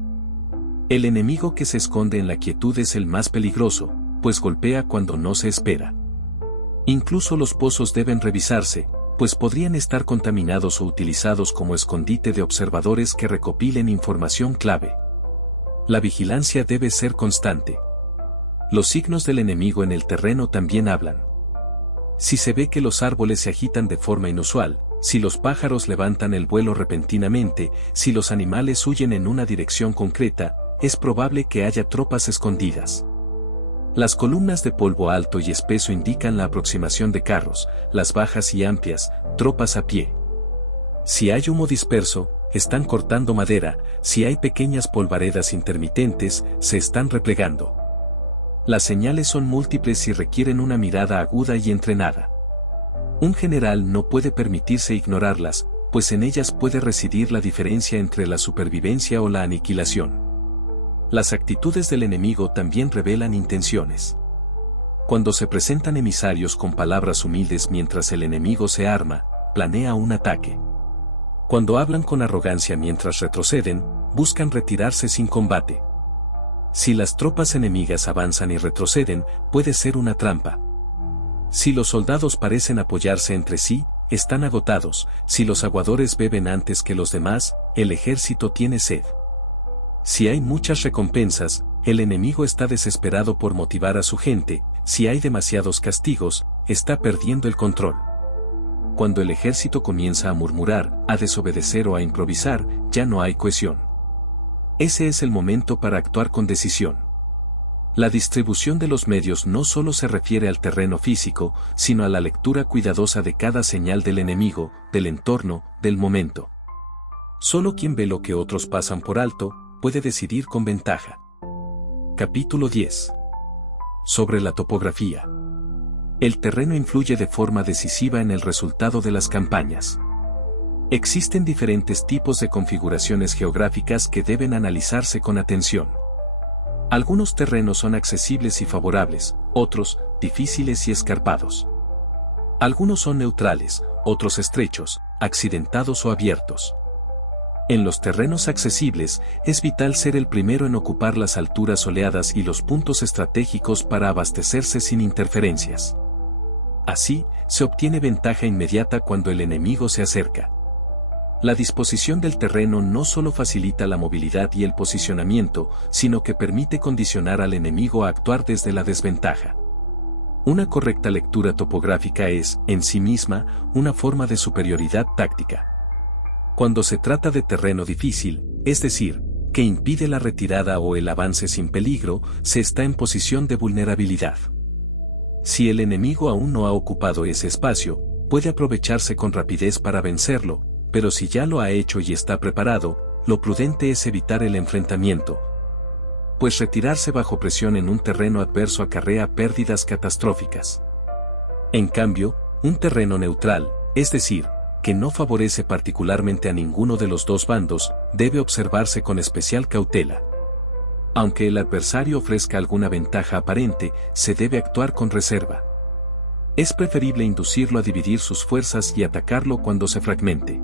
El enemigo que se esconde en la quietud es el más peligroso, pues golpea cuando no se espera. Incluso los pozos deben revisarse, pues podrían estar contaminados o utilizados como escondite de observadores que recopilen información clave. La vigilancia debe ser constante. Los signos del enemigo en el terreno también hablan. Si se ve que los árboles se agitan de forma inusual, si los pájaros levantan el vuelo repentinamente, si los animales huyen en una dirección concreta, es probable que haya tropas escondidas. Las columnas de polvo alto y espeso indican la aproximación de carros, las bajas y amplias, tropas a pie. Si hay humo disperso, están cortando madera, si hay pequeñas polvaredas intermitentes, se están replegando. Las señales son múltiples y requieren una mirada aguda y entrenada. Un general no puede permitirse ignorarlas, pues en ellas puede residir la diferencia entre la supervivencia o la aniquilación. Las actitudes del enemigo también revelan intenciones. Cuando se presentan emisarios con palabras humildes mientras el enemigo se arma, planea un ataque. Cuando hablan con arrogancia mientras retroceden, buscan retirarse sin combate. Si las tropas enemigas avanzan y retroceden, puede ser una trampa. Si los soldados parecen apoyarse entre sí, están agotados. Si los aguadores beben antes que los demás, el ejército tiene sed. Si hay muchas recompensas, el enemigo está desesperado por motivar a su gente. Si hay demasiados castigos, está perdiendo el control. Cuando el ejército comienza a murmurar, a desobedecer o a improvisar, ya no hay cohesión. Ese es el momento para actuar con decisión. La distribución de los medios no solo se refiere al terreno físico, sino a la lectura cuidadosa de cada señal del enemigo, del entorno, del momento. Solo quien ve lo que otros pasan por alto, puede decidir con ventaja. Capítulo 10. Sobre la topografía. El terreno influye de forma decisiva en el resultado de las campañas. Existen diferentes tipos de configuraciones geográficas que deben analizarse con atención. Algunos terrenos son accesibles y favorables, otros, difíciles y escarpados. Algunos son neutrales, otros estrechos, accidentados o abiertos. En los terrenos accesibles, es vital ser el primero en ocupar las alturas soleadas y los puntos estratégicos para abastecerse sin interferencias. Así, se obtiene ventaja inmediata cuando el enemigo se acerca. La disposición del terreno no solo facilita la movilidad y el posicionamiento, sino que permite condicionar al enemigo a actuar desde la desventaja. Una correcta lectura topográfica es, en sí misma, una forma de superioridad táctica. Cuando se trata de terreno difícil, es decir, que impide la retirada o el avance sin peligro, se está en posición de vulnerabilidad. Si el enemigo aún no ha ocupado ese espacio, puede aprovecharse con rapidez para vencerlo, pero si ya lo ha hecho y está preparado, lo prudente es evitar el enfrentamiento, pues retirarse bajo presión en un terreno adverso acarrea pérdidas catastróficas. En cambio, un terreno neutral, es decir, que no favorece particularmente a ninguno de los dos bandos, debe observarse con especial cautela. Aunque el adversario ofrezca alguna ventaja aparente, se debe actuar con reserva. Es preferible inducirlo a dividir sus fuerzas y atacarlo cuando se fragmente.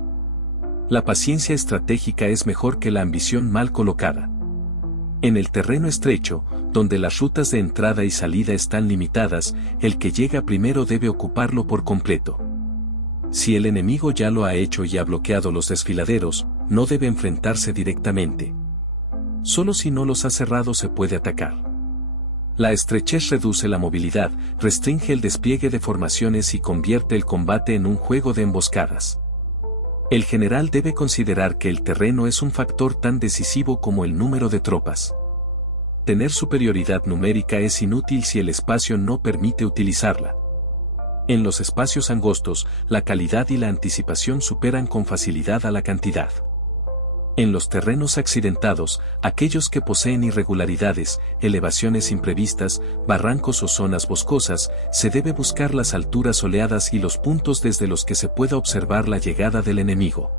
La paciencia estratégica es mejor que la ambición mal colocada. En el terreno estrecho, donde las rutas de entrada y salida están limitadas, el que llega primero debe ocuparlo por completo. Si el enemigo ya lo ha hecho y ha bloqueado los desfiladeros, no debe enfrentarse directamente. Solo si no los ha cerrado se puede atacar. La estrechez reduce la movilidad, restringe el despliegue de formaciones y convierte el combate en un juego de emboscadas. El general debe considerar que el terreno es un factor tan decisivo como el número de tropas. Tener superioridad numérica es inútil si el espacio no permite utilizarla. En los espacios angostos, la calidad y la anticipación superan con facilidad a la cantidad. En los terrenos accidentados, aquellos que poseen irregularidades, elevaciones imprevistas, barrancos o zonas boscosas, se debe buscar las alturas soleadas y los puntos desde los que se pueda observar la llegada del enemigo.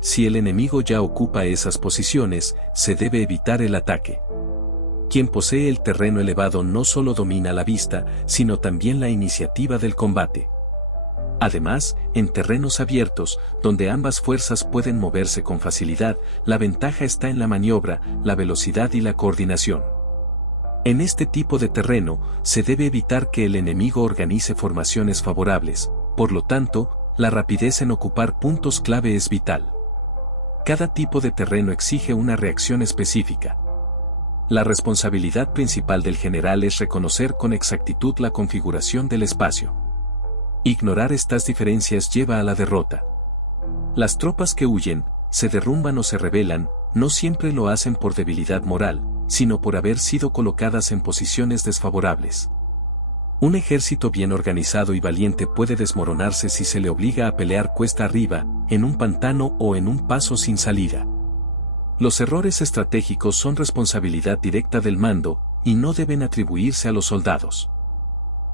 Si el enemigo ya ocupa esas posiciones, se debe evitar el ataque. Quien posee el terreno elevado no solo domina la vista, sino también la iniciativa del combate. Además, en terrenos abiertos, donde ambas fuerzas pueden moverse con facilidad, la ventaja está en la maniobra, la velocidad y la coordinación. En este tipo de terreno, se debe evitar que el enemigo organice formaciones favorables, por lo tanto, la rapidez en ocupar puntos clave es vital. Cada tipo de terreno exige una reacción específica. La responsabilidad principal del general es reconocer con exactitud la configuración del espacio. Ignorar estas diferencias lleva a la derrota. Las tropas que huyen, se derrumban o se rebelan, no siempre lo hacen por debilidad moral, sino por haber sido colocadas en posiciones desfavorables. Un ejército bien organizado y valiente puede desmoronarse si se le obliga a pelear cuesta arriba, en un pantano o en un paso sin salida. Los errores estratégicos son responsabilidad directa del mando, y no deben atribuirse a los soldados.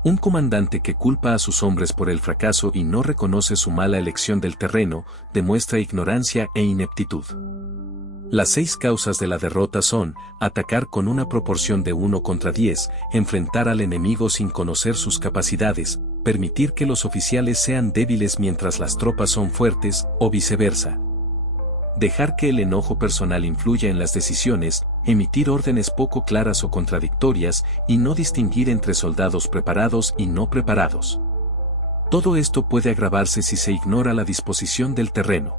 Un comandante que culpa a sus hombres por el fracaso y no reconoce su mala elección del terreno, demuestra ignorancia e ineptitud. Las 6 causas de la derrota son: atacar con una proporción de 1 contra 10, enfrentar al enemigo sin conocer sus capacidades, permitir que los oficiales sean débiles mientras las tropas son fuertes, o viceversa. Dejar que el enojo personal influya en las decisiones, emitir órdenes poco claras o contradictorias, y no distinguir entre soldados preparados y no preparados. Todo esto puede agravarse si se ignora la disposición del terreno.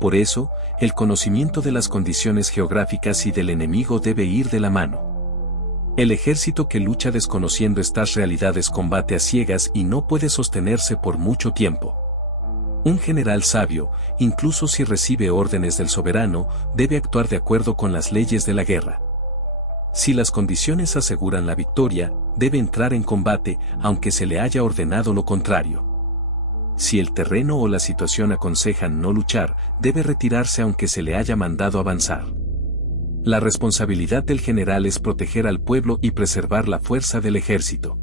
Por eso, el conocimiento de las condiciones geográficas y del enemigo debe ir de la mano. El ejército que lucha desconociendo estas realidades combate a ciegas y no puede sostenerse por mucho tiempo. Un general sabio, incluso si recibe órdenes del soberano, debe actuar de acuerdo con las leyes de la guerra. Si las condiciones aseguran la victoria, debe entrar en combate, aunque se le haya ordenado lo contrario. Si el terreno o la situación aconsejan no luchar, debe retirarse aunque se le haya mandado avanzar. La responsabilidad del general es proteger al pueblo y preservar la fuerza del ejército.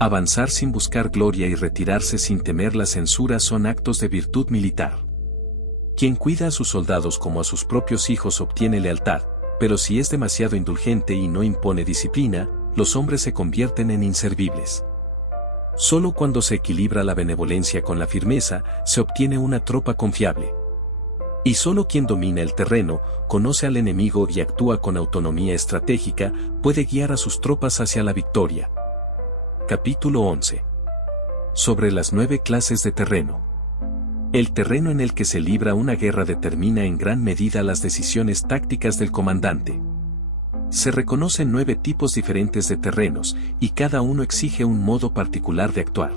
Avanzar sin buscar gloria y retirarse sin temer la censura son actos de virtud militar. Quien cuida a sus soldados como a sus propios hijos obtiene lealtad, pero si es demasiado indulgente y no impone disciplina, los hombres se convierten en inservibles. Solo cuando se equilibra la benevolencia con la firmeza, se obtiene una tropa confiable. Y solo quien domina el terreno, conoce al enemigo y actúa con autonomía estratégica, puede guiar a sus tropas hacia la victoria. Capítulo 11. Sobre las 9 clases de terreno. El terreno en el que se libra una guerra determina en gran medida las decisiones tácticas del comandante. Se reconocen 9 tipos diferentes de terrenos, y cada uno exige un modo particular de actuar.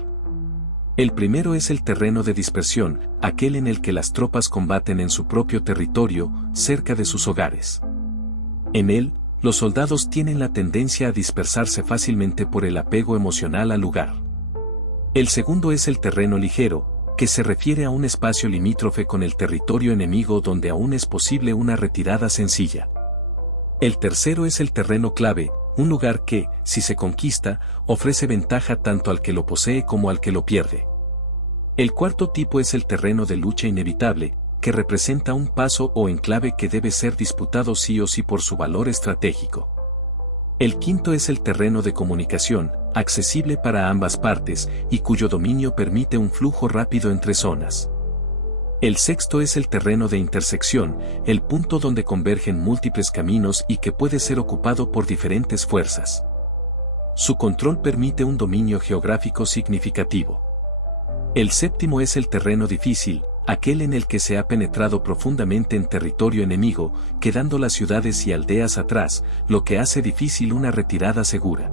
El primero es el terreno de dispersión, aquel en el que las tropas combaten en su propio territorio, cerca de sus hogares. En él, los soldados tienen la tendencia a dispersarse fácilmente por el apego emocional al lugar. El segundo es el terreno ligero, que se refiere a un espacio limítrofe con el territorio enemigo donde aún es posible una retirada sencilla. El tercero es el terreno clave, un lugar que, si se conquista, ofrece ventaja tanto al que lo posee como al que lo pierde. El cuarto tipo es el terreno de lucha inevitable, que representa un paso o enclave que debe ser disputado sí o sí por su valor estratégico. El quinto es el terreno de comunicación, accesible para ambas partes, y cuyo dominio permite un flujo rápido entre zonas. El sexto es el terreno de intersección, el punto donde convergen múltiples caminos y que puede ser ocupado por diferentes fuerzas. Su control permite un dominio geográfico significativo. El séptimo es el terreno difícil, aquel en el que se ha penetrado profundamente en territorio enemigo, quedando las ciudades y aldeas atrás, lo que hace difícil una retirada segura.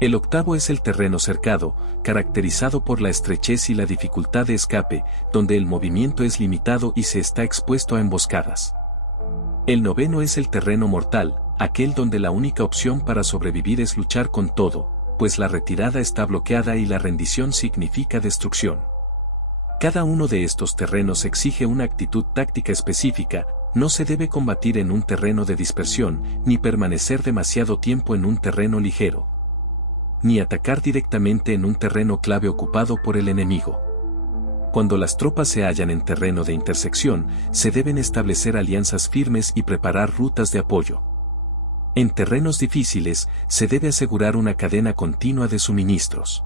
El octavo es el terreno cercado, caracterizado por la estrechez y la dificultad de escape, donde el movimiento es limitado y se está expuesto a emboscadas. El noveno es el terreno mortal, aquel donde la única opción para sobrevivir es luchar con todo, pues la retirada está bloqueada y la rendición significa destrucción. Cada uno de estos terrenos exige una actitud táctica específica, no se debe combatir en un terreno de dispersión, ni permanecer demasiado tiempo en un terreno ligero, ni atacar directamente en un terreno clave ocupado por el enemigo. Cuando las tropas se hallan en terreno de intersección, se deben establecer alianzas firmes y preparar rutas de apoyo. En terrenos difíciles, se debe asegurar una cadena continua de suministros.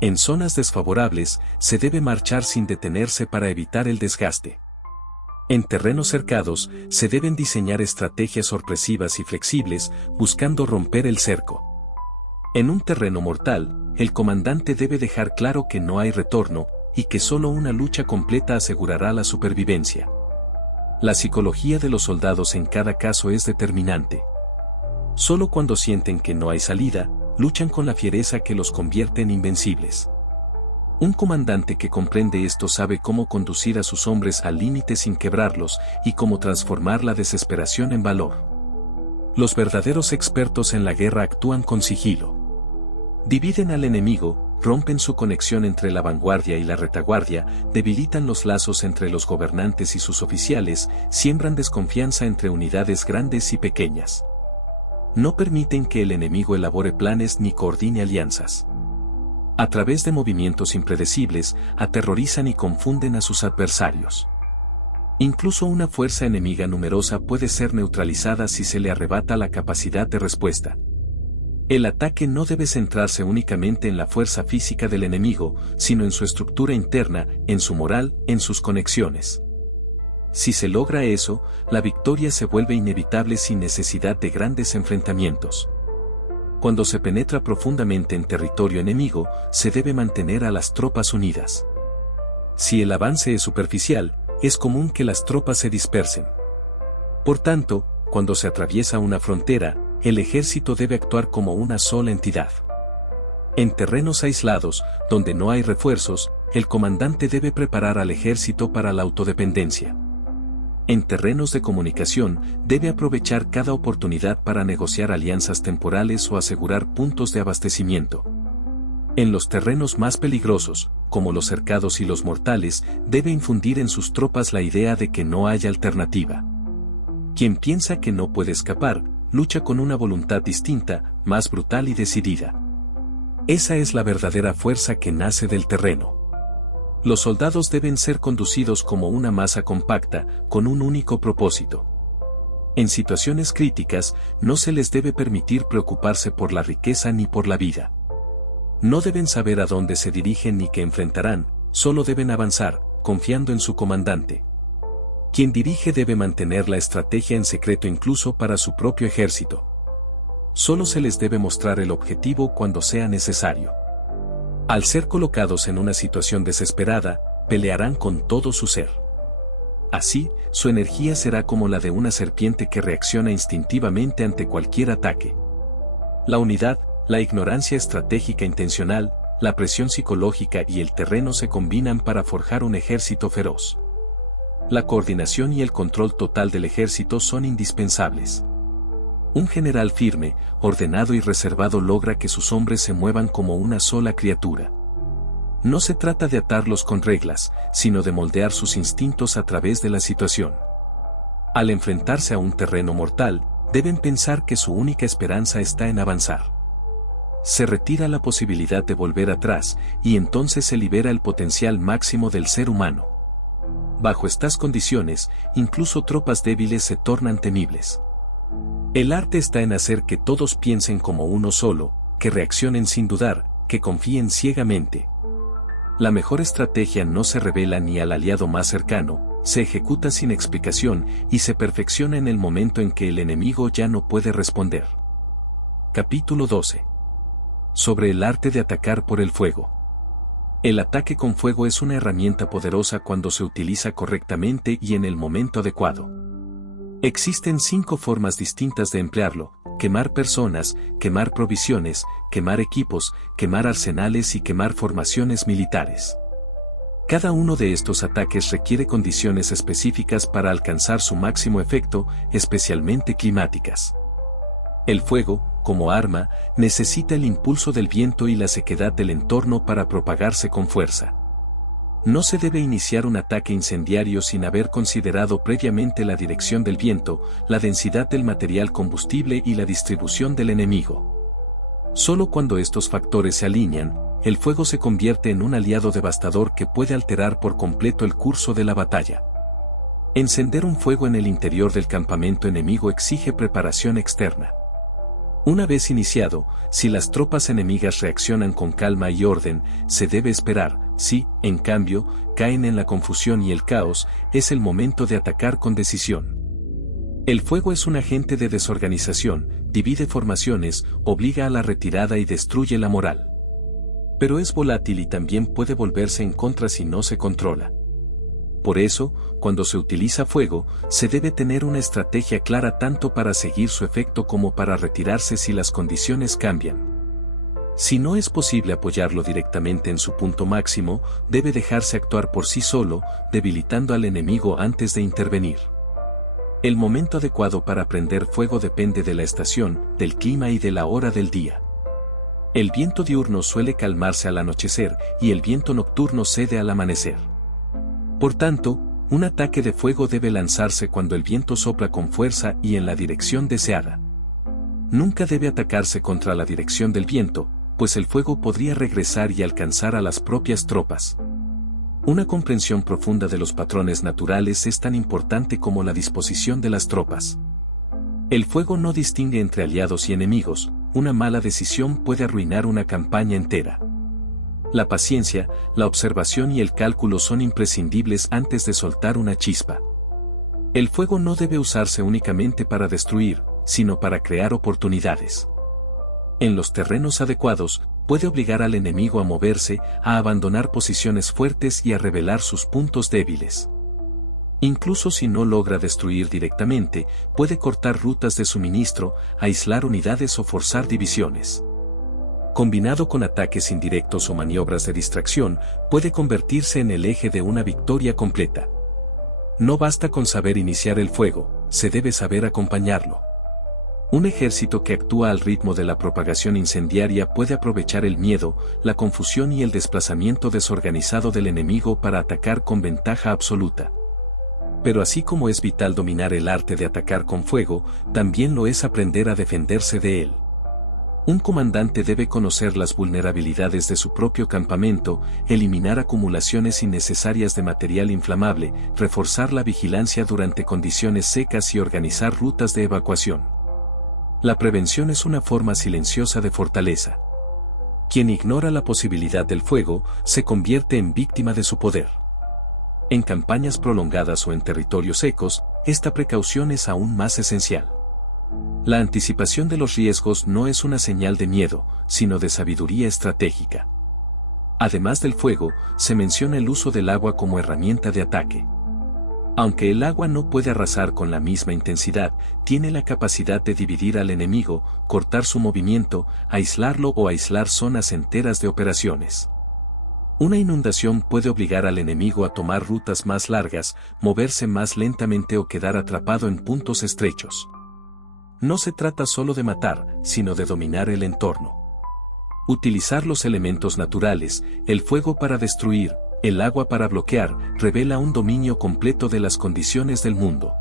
En zonas desfavorables, se debe marchar sin detenerse para evitar el desgaste. En terrenos cercados, se deben diseñar estrategias sorpresivas y flexibles, buscando romper el cerco. En un terreno mortal, el comandante debe dejar claro que no hay retorno, y que solo una lucha completa asegurará la supervivencia. La psicología de los soldados en cada caso es determinante. Solo cuando sienten que no hay salida, luchan con la fiereza que los convierte en invencibles. Un comandante que comprende esto sabe cómo conducir a sus hombres al límite sin quebrarlos, y cómo transformar la desesperación en valor. Los verdaderos expertos en la guerra actúan con sigilo. Dividen al enemigo, rompen su conexión entre la vanguardia y la retaguardia, debilitan los lazos entre los gobernantes y sus oficiales, siembran desconfianza entre unidades grandes y pequeñas. No permiten que el enemigo elabore planes ni coordine alianzas. A través de movimientos impredecibles, aterrorizan y confunden a sus adversarios. Incluso una fuerza enemiga numerosa puede ser neutralizada si se le arrebata la capacidad de respuesta. El ataque no debe centrarse únicamente en la fuerza física del enemigo, sino en su estructura interna, en su moral, en sus conexiones. Si se logra eso, la victoria se vuelve inevitable sin necesidad de grandes enfrentamientos. Cuando se penetra profundamente en territorio enemigo, se debe mantener a las tropas unidas. Si el avance es superficial, es común que las tropas se dispersen. Por tanto, cuando se atraviesa una frontera, el ejército debe actuar como una sola entidad. En terrenos aislados, donde no hay refuerzos, el comandante debe preparar al ejército para la autodependencia. En terrenos de comunicación, debe aprovechar cada oportunidad para negociar alianzas temporales o asegurar puntos de abastecimiento. En los terrenos más peligrosos, como los cercados y los mortales, debe infundir en sus tropas la idea de que no hay alternativa. Quien piensa que no puede escapar, lucha con una voluntad distinta, más brutal y decidida. Esa es la verdadera fuerza que nace del terreno. Los soldados deben ser conducidos como una masa compacta, con un único propósito. En situaciones críticas, no se les debe permitir preocuparse por la riqueza ni por la vida. No deben saber a dónde se dirigen ni qué enfrentarán, solo deben avanzar, confiando en su comandante. Quien dirige debe mantener la estrategia en secreto incluso para su propio ejército. Solo se les debe mostrar el objetivo cuando sea necesario. Al ser colocados en una situación desesperada, pelearán con todo su ser. Así, su energía será como la de una serpiente que reacciona instintivamente ante cualquier ataque. La unidad, la ignorancia estratégica intencional, la presión psicológica y el terreno se combinan para forjar un ejército feroz. La coordinación y el control total del ejército son indispensables. Un general firme, ordenado y reservado logra que sus hombres se muevan como una sola criatura. No se trata de atarlos con reglas, sino de moldear sus instintos a través de la situación. Al enfrentarse a un terreno mortal, deben pensar que su única esperanza está en avanzar. Se retira la posibilidad de volver atrás, y entonces se libera el potencial máximo del ser humano. Bajo estas condiciones, incluso tropas débiles se tornan temibles. El arte está en hacer que todos piensen como uno solo, que reaccionen sin dudar, que confíen ciegamente. La mejor estrategia no se revela ni al aliado más cercano, se ejecuta sin explicación y se perfecciona en el momento en que el enemigo ya no puede responder. Capítulo 12. Sobre el arte de atacar por el fuego. El ataque con fuego es una herramienta poderosa cuando se utiliza correctamente y en el momento adecuado. Existen 5 formas distintas de emplearlo: quemar personas, quemar provisiones, quemar equipos, quemar arsenales y quemar formaciones militares. Cada uno de estos ataques requiere condiciones específicas para alcanzar su máximo efecto, especialmente climáticas. El fuego, como arma, necesita el impulso del viento y la sequedad del entorno para propagarse con fuerza. No se debe iniciar un ataque incendiario sin haber considerado previamente la dirección del viento, la densidad del material combustible y la distribución del enemigo. Solo cuando estos factores se alinean, el fuego se convierte en un aliado devastador que puede alterar por completo el curso de la batalla. Encender un fuego en el interior del campamento enemigo exige preparación externa. Una vez iniciado, si las tropas enemigas reaccionan con calma y orden, se debe esperar. Si, en cambio, caen en la confusión y el caos, es el momento de atacar con decisión. El fuego es un agente de desorganización, divide formaciones, obliga a la retirada y destruye la moral. Pero es volátil y también puede volverse en contra si no se controla. Por eso, cuando se utiliza fuego, se debe tener una estrategia clara tanto para seguir su efecto como para retirarse si las condiciones cambian. Si no es posible apoyarlo directamente en su punto máximo, debe dejarse actuar por sí solo, debilitando al enemigo antes de intervenir. El momento adecuado para prender fuego depende de la estación, del clima y de la hora del día. El viento diurno suele calmarse al anochecer y el viento nocturno cede al amanecer. Por tanto, un ataque de fuego debe lanzarse cuando el viento sopla con fuerza y en la dirección deseada. Nunca debe atacarse contra la dirección del viento, pues el fuego podría regresar y alcanzar a las propias tropas. Una comprensión profunda de los patrones naturales es tan importante como la disposición de las tropas. El fuego no distingue entre aliados y enemigos, una mala decisión puede arruinar una campaña entera. La paciencia, la observación y el cálculo son imprescindibles antes de soltar una chispa. El fuego no debe usarse únicamente para destruir, sino para crear oportunidades. En los terrenos adecuados, puede obligar al enemigo a moverse, a abandonar posiciones fuertes y a revelar sus puntos débiles. Incluso si no logra destruir directamente, puede cortar rutas de suministro, aislar unidades o forzar divisiones. Combinado con ataques indirectos o maniobras de distracción, puede convertirse en el eje de una victoria completa. No basta con saber iniciar el fuego, se debe saber acompañarlo. Un ejército que actúa al ritmo de la propagación incendiaria puede aprovechar el miedo, la confusión y el desplazamiento desorganizado del enemigo para atacar con ventaja absoluta. Pero así como es vital dominar el arte de atacar con fuego, también lo es aprender a defenderse de él. Un comandante debe conocer las vulnerabilidades de su propio campamento, eliminar acumulaciones innecesarias de material inflamable, reforzar la vigilancia durante condiciones secas y organizar rutas de evacuación. La prevención es una forma silenciosa de fortaleza. Quien ignora la posibilidad del fuego, se convierte en víctima de su poder. En campañas prolongadas o en territorios secos, esta precaución es aún más esencial. La anticipación de los riesgos no es una señal de miedo, sino de sabiduría estratégica. Además del fuego, se menciona el uso del agua como herramienta de ataque. Aunque el agua no puede arrasar con la misma intensidad, tiene la capacidad de dividir al enemigo, cortar su movimiento, aislarlo o aislar zonas enteras de operaciones. Una inundación puede obligar al enemigo a tomar rutas más largas, moverse más lentamente o quedar atrapado en puntos estrechos. No se trata solo de matar, sino de dominar el entorno. Utilizar los elementos naturales, el fuego para destruir, el agua para bloquear, revela un dominio completo de las condiciones del mundo.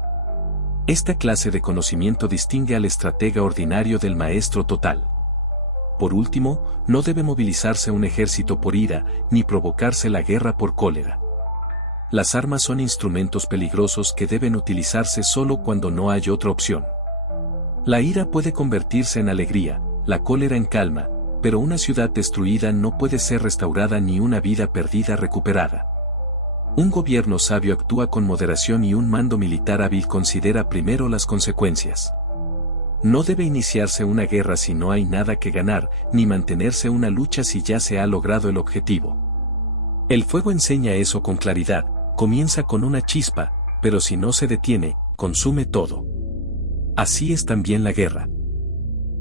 Esta clase de conocimiento distingue al estratega ordinario del maestro total. Por último, no debe movilizarse un ejército por ira, ni provocarse la guerra por cólera. Las armas son instrumentos peligrosos que deben utilizarse solo cuando no hay otra opción. La ira puede convertirse en alegría, la cólera en calma, pero una ciudad destruida no puede ser restaurada ni una vida perdida recuperada. Un gobierno sabio actúa con moderación y un mando militar hábil considera primero las consecuencias. No debe iniciarse una guerra si no hay nada que ganar, ni mantenerse una lucha si ya se ha logrado el objetivo. El fuego enseña eso con claridad, comienza con una chispa, pero si no se detiene, consume todo. Así es también la guerra.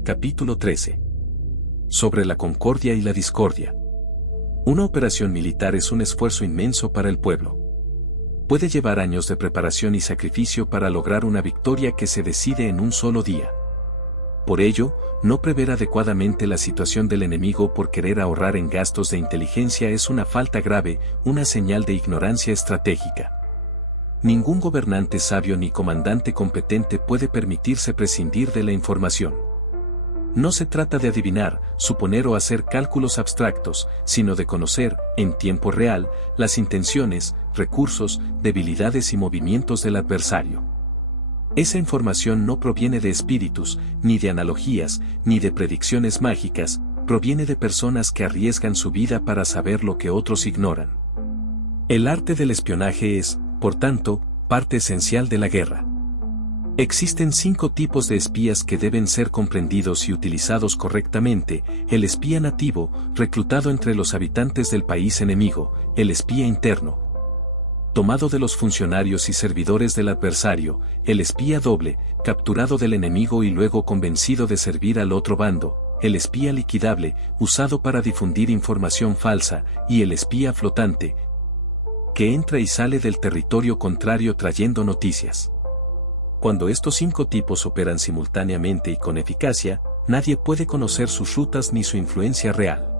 Capítulo 13. Sobre la concordia y la discordia. Una operación militar es un esfuerzo inmenso para el pueblo. Puede llevar años de preparación y sacrificio para lograr una victoria que se decide en un solo día. Por ello, no prever adecuadamente la situación del enemigo por querer ahorrar en gastos de inteligencia es una falta grave, una señal de ignorancia estratégica. Ningún gobernante sabio ni comandante competente puede permitirse prescindir de la información. No se trata de adivinar, suponer o hacer cálculos abstractos, sino de conocer, en tiempo real, las intenciones, recursos, debilidades y movimientos del adversario. Esa información no proviene de espíritus, ni de analogías, ni de predicciones mágicas, proviene de personas que arriesgan su vida para saber lo que otros ignoran. El arte del espionaje es, por tanto, parte esencial de la guerra. Existen 5 tipos de espías que deben ser comprendidos y utilizados correctamente: el espía nativo, reclutado entre los habitantes del país enemigo; el espía interno, tomado de los funcionarios y servidores del adversario; el espía doble, capturado del enemigo y luego convencido de servir al otro bando; el espía liquidable, usado para difundir información falsa; y el espía flotante, que entra y sale del territorio contrario trayendo noticias. Cuando estos 5 tipos operan simultáneamente y con eficacia, nadie puede conocer sus rutas ni su influencia real.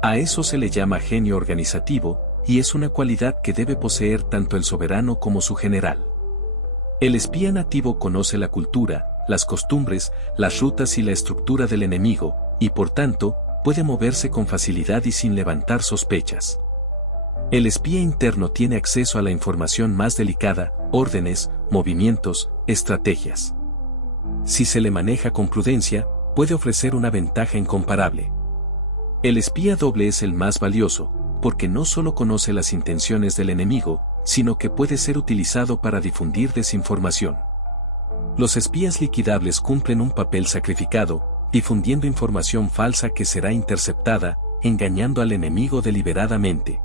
A eso se le llama genio organizativo, y es una cualidad que debe poseer tanto el soberano como su general. El espía nativo conoce la cultura, las costumbres, las rutas y la estructura del enemigo, y por tanto, puede moverse con facilidad y sin levantar sospechas. El espía interno tiene acceso a la información más delicada, órdenes, movimientos, estrategias. Si se le maneja con prudencia, puede ofrecer una ventaja incomparable. El espía doble es el más valioso, porque no solo conoce las intenciones del enemigo, sino que puede ser utilizado para difundir desinformación. Los espías liquidables cumplen un papel sacrificado, difundiendo información falsa que será interceptada, engañando al enemigo deliberadamente.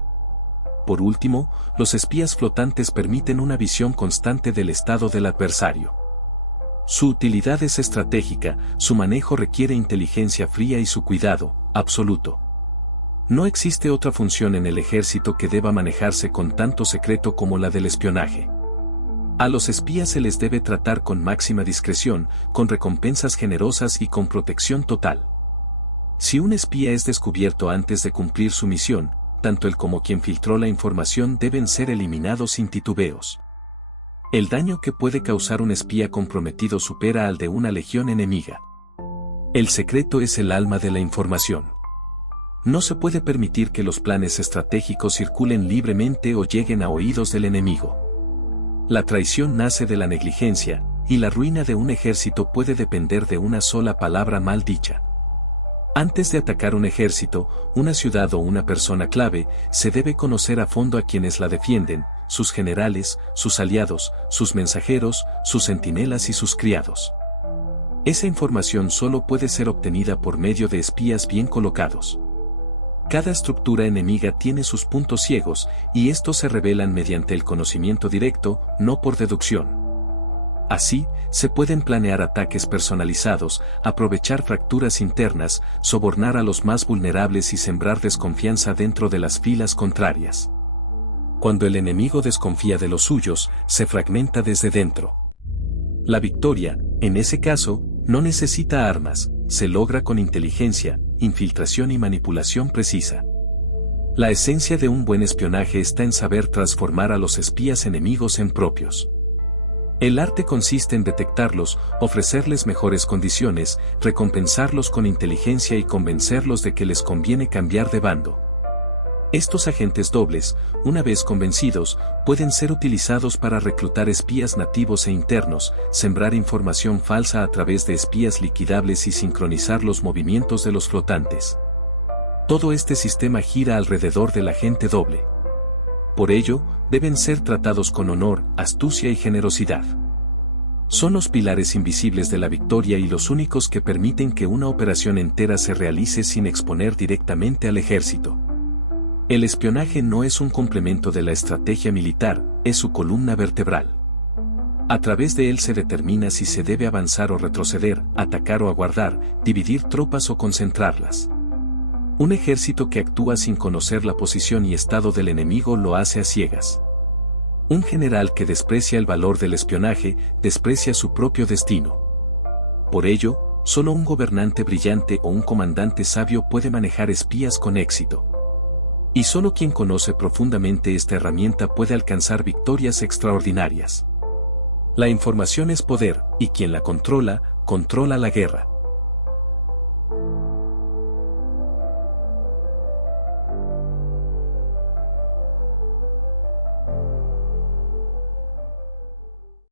Por último, los espías flotantes permiten una visión constante del estado del adversario. Su utilidad es estratégica, su manejo requiere inteligencia fría y su cuidado, absoluto. No existe otra función en el ejército que deba manejarse con tanto secreto como la del espionaje. A los espías se les debe tratar con máxima discreción, con recompensas generosas y con protección total. Si un espía es descubierto antes de cumplir su misión, tanto él como quien filtró la información deben ser eliminados sin titubeos. El daño que puede causar un espía comprometido supera al de una legión enemiga. El secreto es el alma de la información. No se puede permitir que los planes estratégicos circulen libremente o lleguen a oídos del enemigo. La traición nace de la negligencia, y la ruina de un ejército puede depender de una sola palabra mal dicha. Antes de atacar un ejército, una ciudad o una persona clave, se debe conocer a fondo a quienes la defienden, sus generales, sus aliados, sus mensajeros, sus centinelas y sus criados. Esa información solo puede ser obtenida por medio de espías bien colocados. Cada estructura enemiga tiene sus puntos ciegos, y estos se revelan mediante el conocimiento directo, no por deducción. Así, se pueden planear ataques personalizados, aprovechar fracturas internas, sobornar a los más vulnerables y sembrar desconfianza dentro de las filas contrarias. Cuando el enemigo desconfía de los suyos, se fragmenta desde dentro. La victoria, en ese caso, no necesita armas, se logra con inteligencia, infiltración y manipulación precisa. La esencia de un buen espionaje está en saber transformar a los espías enemigos en propios. El arte consiste en detectarlos, ofrecerles mejores condiciones, recompensarlos con inteligencia y convencerlos de que les conviene cambiar de bando. Estos agentes dobles, una vez convencidos, pueden ser utilizados para reclutar espías nativos e internos, sembrar información falsa a través de espías liquidables y sincronizar los movimientos de los flotantes. Todo este sistema gira alrededor del agente doble. Por ello, deben ser tratados con honor, astucia y generosidad. Son los pilares invisibles de la victoria y los únicos que permiten que una operación entera se realice sin exponer directamente al ejército. El espionaje no es un complemento de la estrategia militar, es su columna vertebral. A través de él se determina si se debe avanzar o retroceder, atacar o aguardar, dividir tropas o concentrarlas. Un ejército que actúa sin conocer la posición y estado del enemigo lo hace a ciegas. Un general que desprecia el valor del espionaje, desprecia su propio destino. Por ello, solo un gobernante brillante o un comandante sabio puede manejar espías con éxito. Y solo quien conoce profundamente esta herramienta puede alcanzar victorias extraordinarias. La información es poder, y quien la controla, controla la guerra.